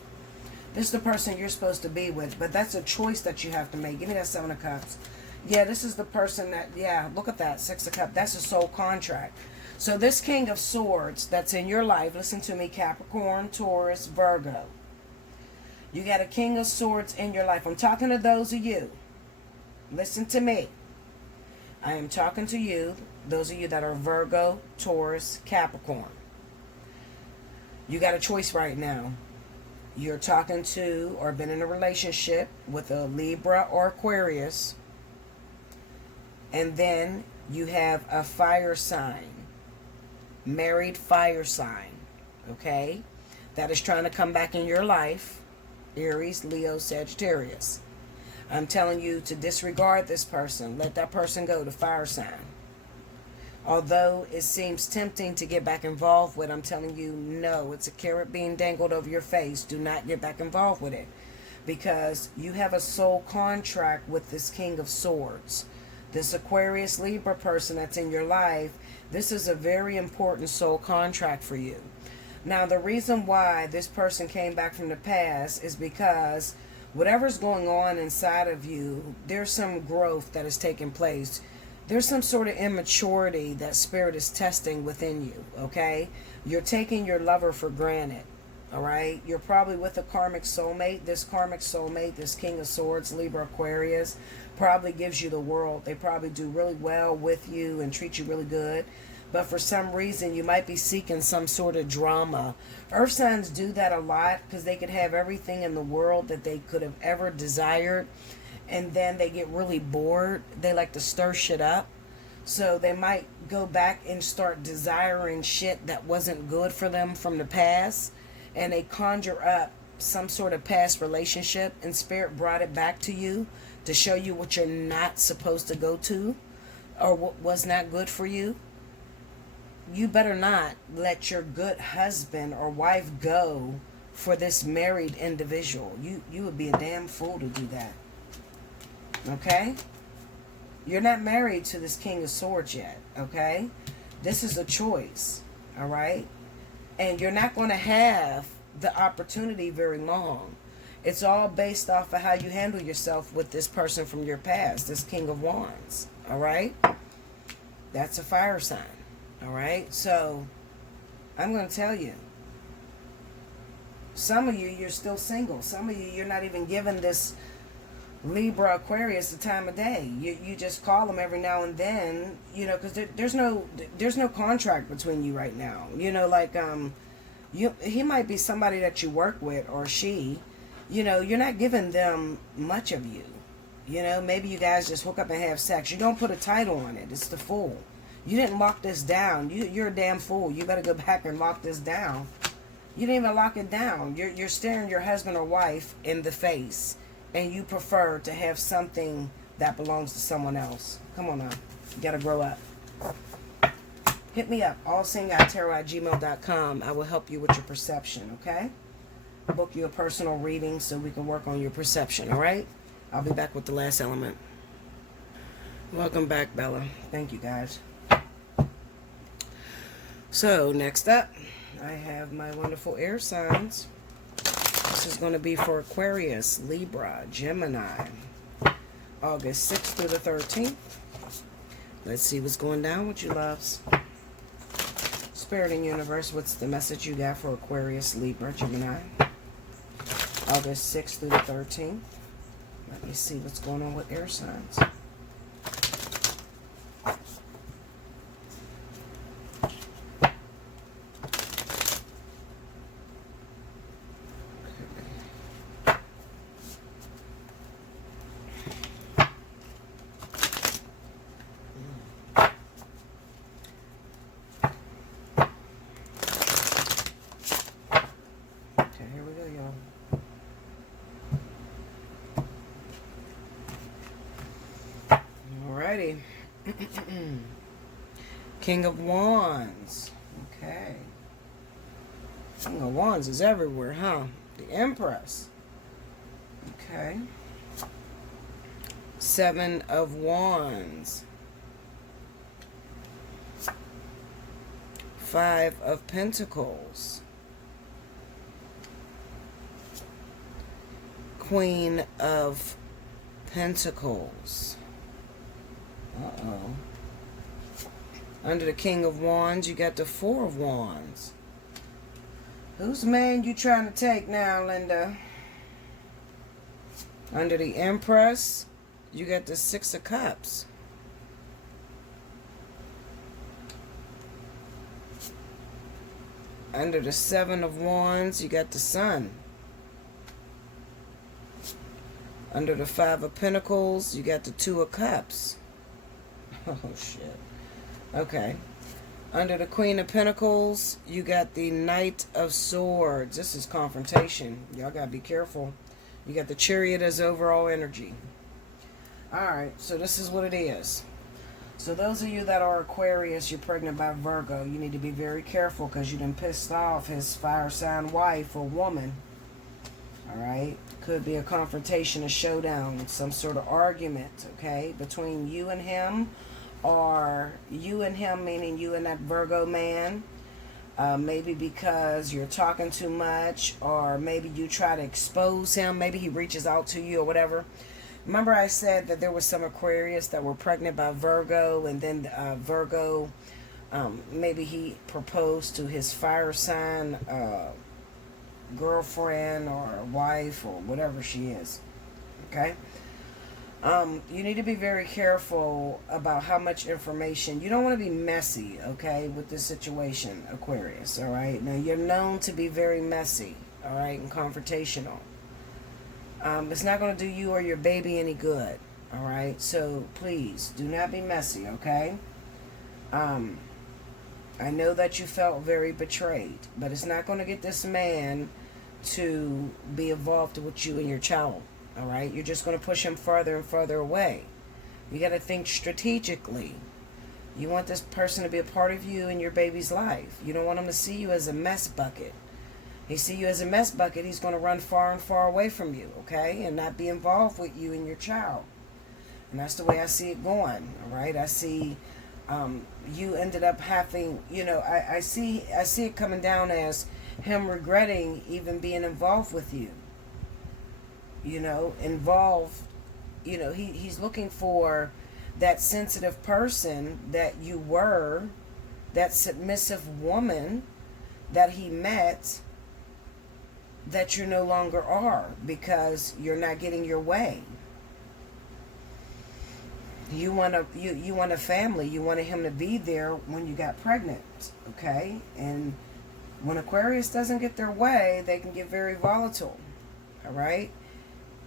This is the person you're supposed to be with. But that's a choice that you have to make. Give me that Seven of Cups. Yeah, this is the person that, yeah, look at that. Six of Cups. That's a soul contract. So this King of Swords that's in your life, listen to me, Capricorn, Taurus, Virgo. You got a King of Swords in your life. I'm talking to those of you. Listen to me. I am talking to you, those of you that are Virgo, Taurus, Capricorn. You got a choice right now. You're talking to or been in a relationship with a Libra or Aquarius. And then you have a fire sign. Married fire sign, okay, that is trying to come back in your life. Aries, Leo, Sagittarius. I'm telling you to disregard this person. Let that person go, the fire sign. Although it seems tempting to get back involved with, I'm telling you, no. It's a carrot being dangled over your face. Do not get back involved with it. Because you have a soul contract with this King of Swords. This Aquarius Libra person that's in your life, this is a very important soul contract for you. Now, the reason why this person came back from the past is because whatever's going on inside of you, there's some growth that is taking place. There's some sort of immaturity that Spirit is testing within you, okay? You're taking your lover for granted, all right? You're probably with a karmic soulmate. This karmic soulmate, this King of Swords, Libra, Aquarius, probably gives you the world. They probably do really well with you and treat you really good. But for some reason, you might be seeking some sort of drama. Earth signs do that a lot because they could have everything in the world that they could have ever desired. And then they get really bored. They like to stir shit up. So they might go back and start desiring shit that wasn't good for them from the past. And they conjure up some sort of past relationship. And Spirit brought it back to you to show you what you're not supposed to go to. Or what was not good for you. You better not let your good husband or wife go for this married individual. You would be a damn fool to do that. Okay? You're not married to this King of Swords yet. Okay? This is a choice. Alright? And you're not going to have the opportunity very long. It's all based off of how you handle yourself with this person from your past. This King of Wands. Alright? That's a fire sign. Alright, so I'm going to tell you, some of you, you're still single. Some of you, you're not even giving this Libra Aquarius the time of day. You just call them every now and then, you know, because there's no contract between you right now. You know, like he might be somebody that you work with, or she. You know, you're not giving them much of you. You know, maybe you guys just hook up and have sex. You don't put a title on it. It's the Fool. You didn't lock this down. You're a damn fool. You better go back and lock this down. You didn't even lock it down. You're staring your husband or wife in the face, and you prefer to have something that belongs to someone else. Come on now. You gotta grow up. Hit me up. Allseeingeyetarot@gmail.com. I will help you with your perception, okay? I'll book you a personal reading so we can work on your perception, all right? I'll be back with the last element. Welcome back, Bella. Thank you, guys. So, next up, I have my wonderful air signs. This is going to be for Aquarius, Libra, Gemini, August 6th through the 13th. Let's see what's going down with you, loves. Spirit and Universe, what's the message you got for Aquarius, Libra, Gemini, August 6th through the 13th? Let me see what's going on with air signs. King of Wands. Okay. King of Wands is everywhere, huh? The Empress. Okay. Seven of Wands. Five of Pentacles. Queen of Pentacles. Uh-oh. Under the King of Wands, you got the Four of Wands. Whose man you trying to take now, Linda? Under the Empress, you got the Six of Cups. Under the Seven of Wands, you got the Sun. Under the Five of Pentacles, you got the Two of Cups. Oh, shit. Okay. Under the Queen of Pentacles, you got the Knight of Swords. This is confrontation. Y'all gotta be careful. You got the Chariot as overall energy. Alright, so this is what it is. So those of you that are Aquarius, you're pregnant by Virgo, you need to be very careful because you done pissed off his fire sign wife or woman. Alright? Could be a confrontation, a showdown, some sort of argument, okay, between you and him, or you and him meaning you and that Virgo man. Maybe because you're talking too much, or maybe you try to expose him, maybe he reaches out to you or whatever. Remember I said that there was some Aquarius that were pregnant by Virgo, and then Virgo, maybe he proposed to his fire sign girlfriend or wife or whatever she is. Okay? You need to be very careful about how much information. You don't want to be messy, okay, with this situation, Aquarius, all right? Now, you're known to be very messy, all right, and confrontational. It's not going to do you or your baby any good, all right? So, please, do not be messy, okay? I know that you felt very betrayed, but it's not going to get this man to be involved with you and your child. All right, you're just going to push him further and further away. You got to think strategically. You want this person to be a part of you and your baby's life. You don't want him to see you as a mess bucket. He see you as a mess bucket, he's going to run far and far away from you, okay, and not be involved with you and your child. And that's the way I see it going. All right, I see you ended up having, you know, I see it coming down as him regretting even being involved with you. You know, involved, you know, he's looking for that sensitive person that you were, that submissive woman that he met, that you no longer are because you're not getting your way. You want a family. You wanted him to be there when you got pregnant, okay? And when Aquarius doesn't get their way, they can get very volatile, all right?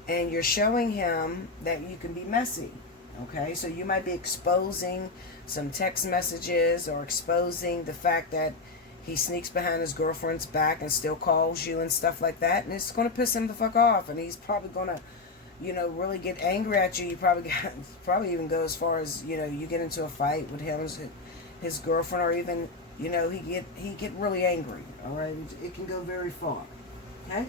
And you're showing him that you can be messy, okay? So you might be exposing some text messages or exposing the fact that he sneaks behind his girlfriend's back and still calls you and stuff like that. And it's going to piss him the fuck off. And he's probably going to, you know, really get angry at you. You probably even go as far as, you know, you get into a fight with him, his girlfriend, or even, you know, he get really angry, all right? It can go very far, okay?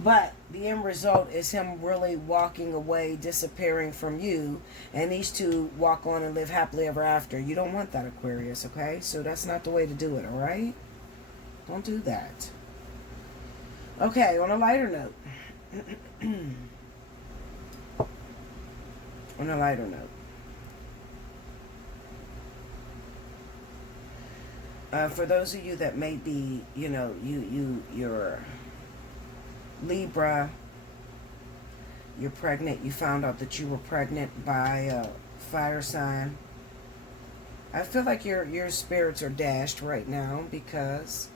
But the end result is him really walking away, disappearing from you, and these two walk on and live happily ever after. You don't want that, Aquarius, okay? So that's not the way to do it, all right? Don't do that. Okay, on a lighter note. On a lighter note. For those of you that may be, you know, you're Libra, you're pregnant, you found out that you were pregnant by a fire sign. I feel like your spirits are dashed right now because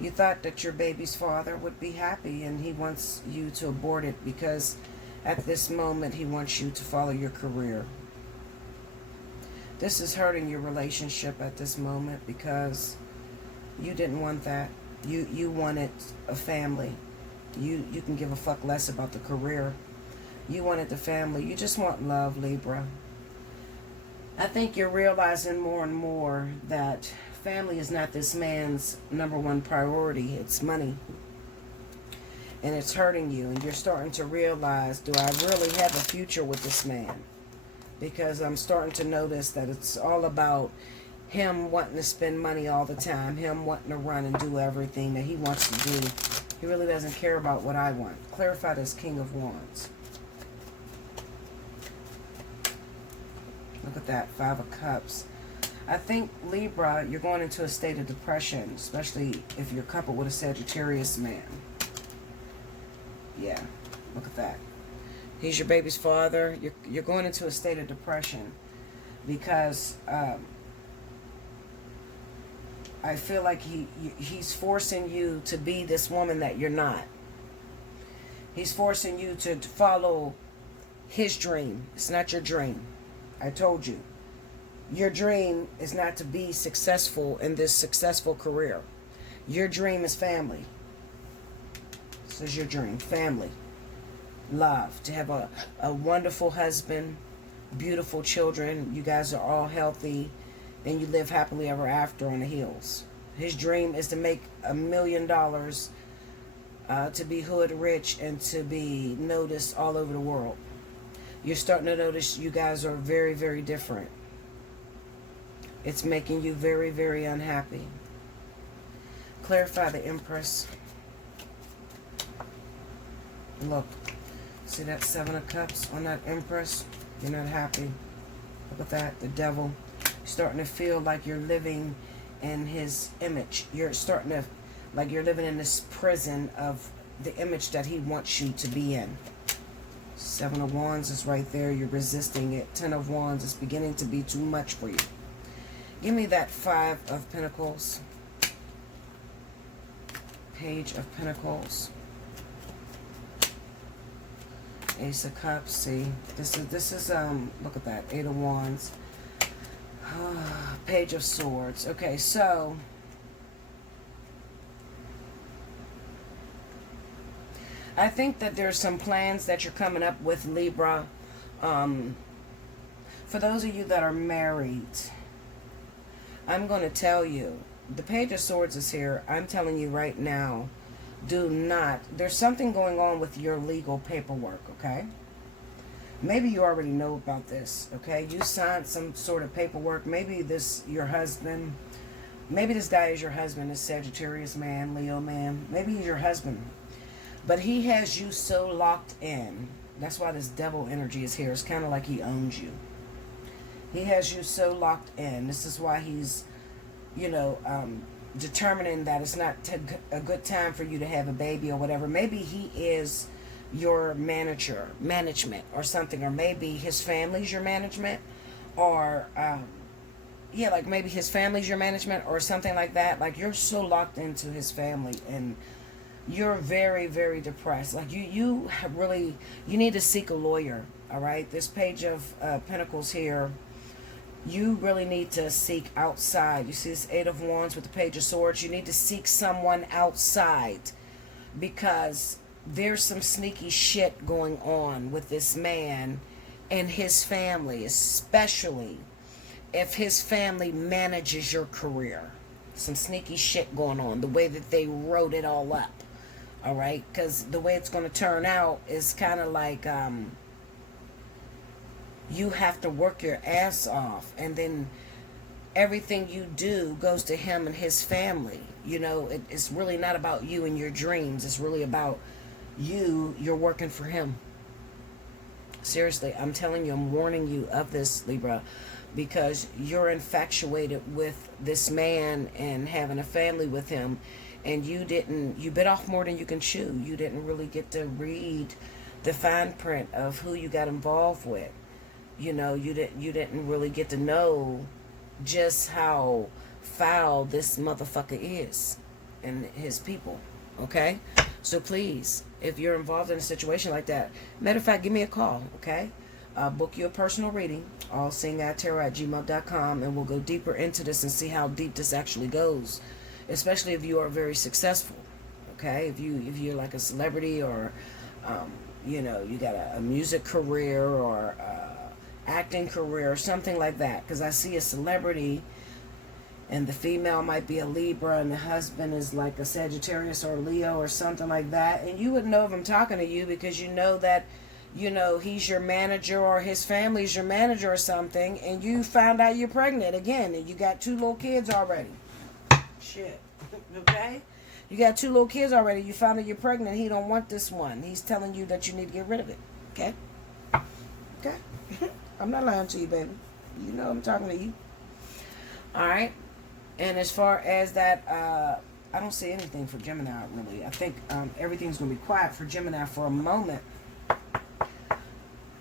you thought that your baby's father would be happy, and he wants you to abort it because at this moment he wants you to follow your career. This is hurting your relationship at this moment because you didn't want that. You wanted a family. You can give a fuck less about the career. You wanted the family. You just want love, Libra. I think you're realizing more and more that family is not this man's number one priority. It's money. And it's hurting you. And you're starting to realize, do I really have a future with this man? Because I'm starting to notice that it's all about him wanting to spend money all the time, him wanting to run and do everything that he wants to do. He really doesn't care about what I want. Clarified as King of Wands. Look at that, 5 of Cups. I think, Libra, you're going into a state of depression, especially if you're coupled with a Sagittarius man. Yeah, look at that. He's your baby's father. You're going into a state of depression because I feel like he's forcing you to be this woman that you're not. He's forcing you to follow his dream. It's not your dream. I told you. Your dream is not to be successful in this successful career. Your dream is family. This is your dream, family. love, to have a wonderful husband, beautiful children. You guys are all healthy, and you live happily ever after on the hills. His dream is to make $1 million, to be hood rich, and to be noticed all over the world. You're starting to notice you guys are very, very different. It's making you very, very unhappy. Clarify the Empress. Look, see that 7 of Cups on that Empress? You're not happy. Look at that, the Devil. You're starting to feel like you're living in his image. You're starting to, like you're living in this prison of the image that he wants you to be in. 7 of Wands is right there. You're resisting it. 10 of Wands is beginning to be too much for you. Give me that 5 of Pentacles. Page of Pentacles. Ace of Cups. See, this is look at that, 8 of Wands. Page of Swords. Okay, so I think that there's some plans that you're coming up with, Libra. For those of you that are married, I'm going to tell you, the Page of Swords is here. I'm telling you right now, do not, there's something going on with your legal paperwork, okay? Maybe you already know about this, okay? You signed some sort of paperwork. Maybe this, your husband, maybe this guy is your husband, this Sagittarius man, Leo man. Maybe he's your husband. But he has you so locked in. That's why this Devil energy is here. It's kind of like he owns you. He has you so locked in. This is why he's, you know, determining that it's not a good time for you to have a baby or whatever. Maybe he is your management or something. Or maybe his family's your management. Or, yeah, like maybe his family's your management or something like that. Like you're so locked into his family and you're very, very depressed. Like you really, you need to seek a lawyer, all right? This Page of Pentacles here, you really need to seek outside. You see this 8 of Wands with the Page of Swords. You need to seek someone outside because there's some sneaky shit going on with this man and his family, especially if his family manages your career. Some sneaky shit going on, the way that they wrote it all up. All right, because the way it's going to turn out is kind of like you have to work your ass off, and then everything you do goes to him and his family. You know, it's really not about you and your dreams. It's really about you're working for him. Seriously, I'm telling you, I'm warning you of this, Libra, because you're infatuated with this man and having a family with him. And you bit off more than you can chew. You didn't really get to read the fine print of who you got involved with. You know, you didn't really get to know just how foul this motherfucker is and his people. Okay? So please, if you're involved in a situation like that, matter of fact, give me a call, okay? Book you a personal reading, Allseeingeyetarot@gmail.com, and we'll go deeper into this and see how deep this actually goes. Especially if you are very successful, okay? If you're like a celebrity or, you know, you got a music career or acting career or something like that. Because I see a celebrity and the female might be a Libra and the husband is like a Sagittarius or Leo or something like that. And you would know if I'm talking to you because you know that, you know, he's your manager or his family's your manager or something. And you found out you're pregnant again and you got 2 little kids already. Shit. Okay? You got 2 little kids already. You found out you're pregnant. He don't want this one. He's telling you that you need to get rid of it. Okay? Okay? I'm not lying to you, baby. You know I'm talking to you. Alright? And as far as that, I don't see anything for Gemini, really. I think everything's going to be quiet for Gemini for a moment.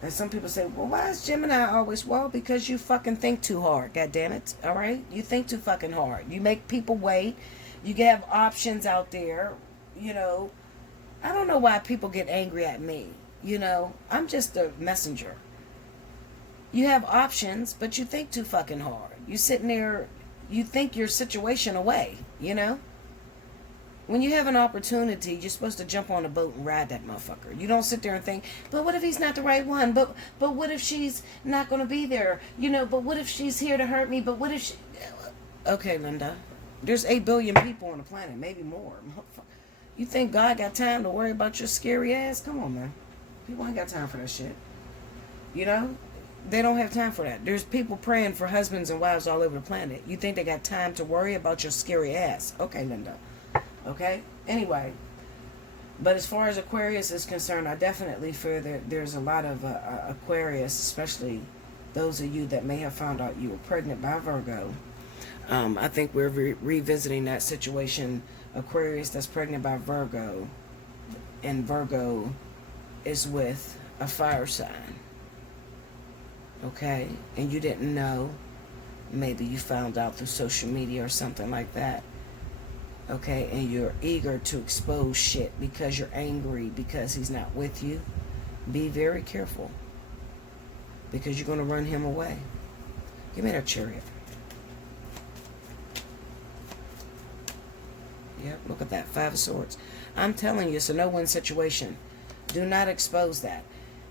And some people say, well, why is Gemini always? Well, because you fucking think too hard, goddammit. All right? You think too fucking hard. You make people wait. You have options out there. You know, I don't know why people get angry at me. You know, I'm just a messenger. You have options, but you think too fucking hard. You sitting there, you think your situation away, you know? When you have an opportunity, you're supposed to jump on a boat and ride that motherfucker. You don't sit there and think, but what if he's not the right one? But what if she's not going to be there? You know, but what if she's here to hurt me? But what if she... Okay, Linda. There's 8 billion people on the planet, maybe more. You think God got time to worry about your scary ass? Come on, man. People ain't got time for that shit. You know? They don't have time for that. There's people praying for husbands and wives all over the planet. You think they got time to worry about your scary ass? Okay, Linda. Okay? Anyway. But as far as Aquarius is concerned, I definitely fear that there's a lot of Aquarius, especially those of you that may have found out you were pregnant by Virgo. I think we're revisiting that situation. Aquarius that's pregnant by Virgo. And Virgo is with a fire sign. Okay? And you didn't know. Maybe you found out through social media or something like that. Okay, and you're eager to expose shit because you're angry because he's not with you. Be very careful. Because you're going to run him away. Give me that Chariot. Yep, look at that. 5 of Swords. I'm telling you, it's a no-win situation. Do not expose that.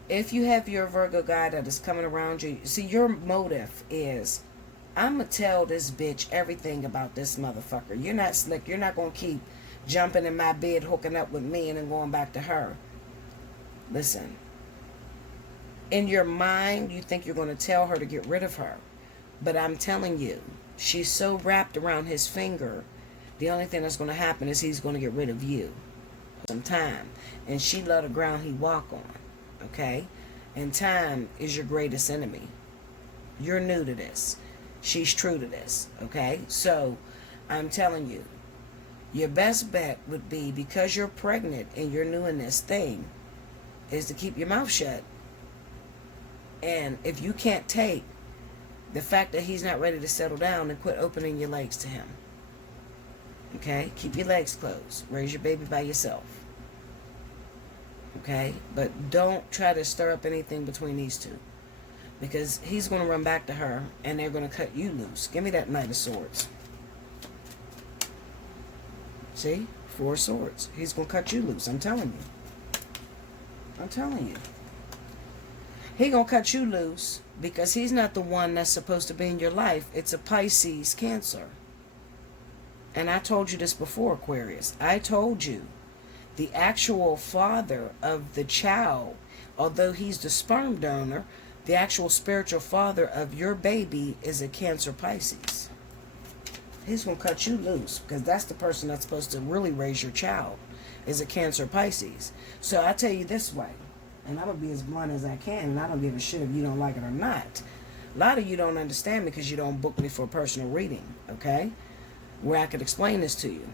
If you have your Virgo guy that is coming around you, see, your motive is... I'm going to tell this bitch everything about this motherfucker. You're not slick. You're not going to keep jumping in my bed, hooking up with me, and then going back to her. Listen. In your mind, you think you're going to tell her to get rid of her. But I'm telling you, she's so wrapped around his finger, the only thing that's going to happen is he's going to get rid of you. Some time. And she love the ground he walk on. Okay? And time is your greatest enemy. You're new to this. She's true to this, okay? So, I'm telling you, your best bet would be, because you're pregnant and you're new in this thing, is to keep your mouth shut. And if you can't take the fact that he's not ready to settle down, then quit opening your legs to him. Okay? Keep your legs closed. Raise your baby by yourself. Okay? But don't try to stir up anything between these two. Because he's going to run back to her and they're going to cut you loose. Give me that Knight of Swords. See? 4 swords. He's going to cut you loose. I'm telling you. I'm telling you. He's going to cut you loose because he's not the one that's supposed to be in your life. It's a Pisces Cancer. And I told you this before, Aquarius. I told you the actual father of the child, although he's the sperm donor, the actual spiritual father of your baby is a Cancer Pisces. He's going to cut you loose because that's the person that's supposed to really raise your child, is a Cancer Pisces. So I tell you this way, and I'm going to be as blunt as I can, and I don't give a shit if you don't like it or not. A lot of you don't understand because you don't book me for a personal reading, okay? Where I could explain this to you.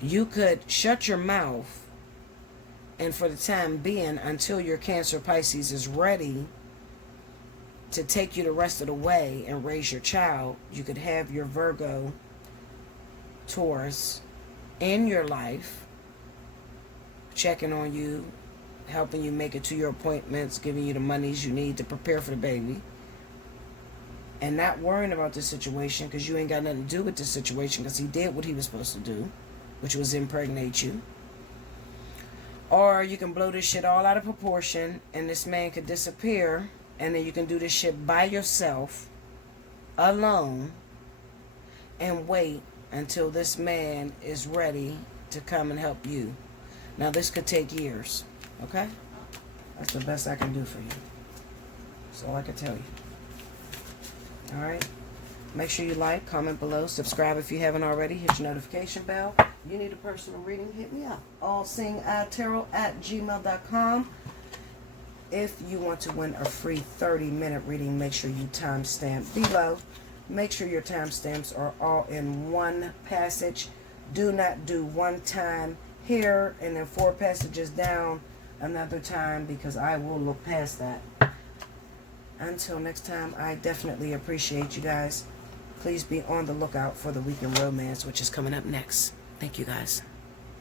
You could shut your mouth, and for the time being, until your Cancer Pisces is ready to take you the rest of the way and raise your child, you could have your Virgo, Taurus in your life, checking on you, helping you make it to your appointments, giving you the monies you need to prepare for the baby, and not worrying about this situation because you ain't got nothing to do with this situation because he did what he was supposed to do, which was impregnate you. Or you can blow this shit all out of proportion and this man could disappear, and then you can do this shit by yourself, alone, and wait until this man is ready to come and help you. Now this could take years, okay? That's the best I can do for you. That's all I can tell you. Alright? Make sure you like, comment below, subscribe if you haven't already, hit your notification bell. You need a personal reading, hit me up. Allseeingeyetarot at gmail.com. If you want to win a free 30-minute reading, make sure you timestamp below. Make sure your timestamps are all in one passage. Do not do one time here and then 4 passages down another time, because I will look past that. Until next time, I definitely appreciate you guys. Please be on the lookout for the Week in Romance, which is coming up next. Thank you, guys.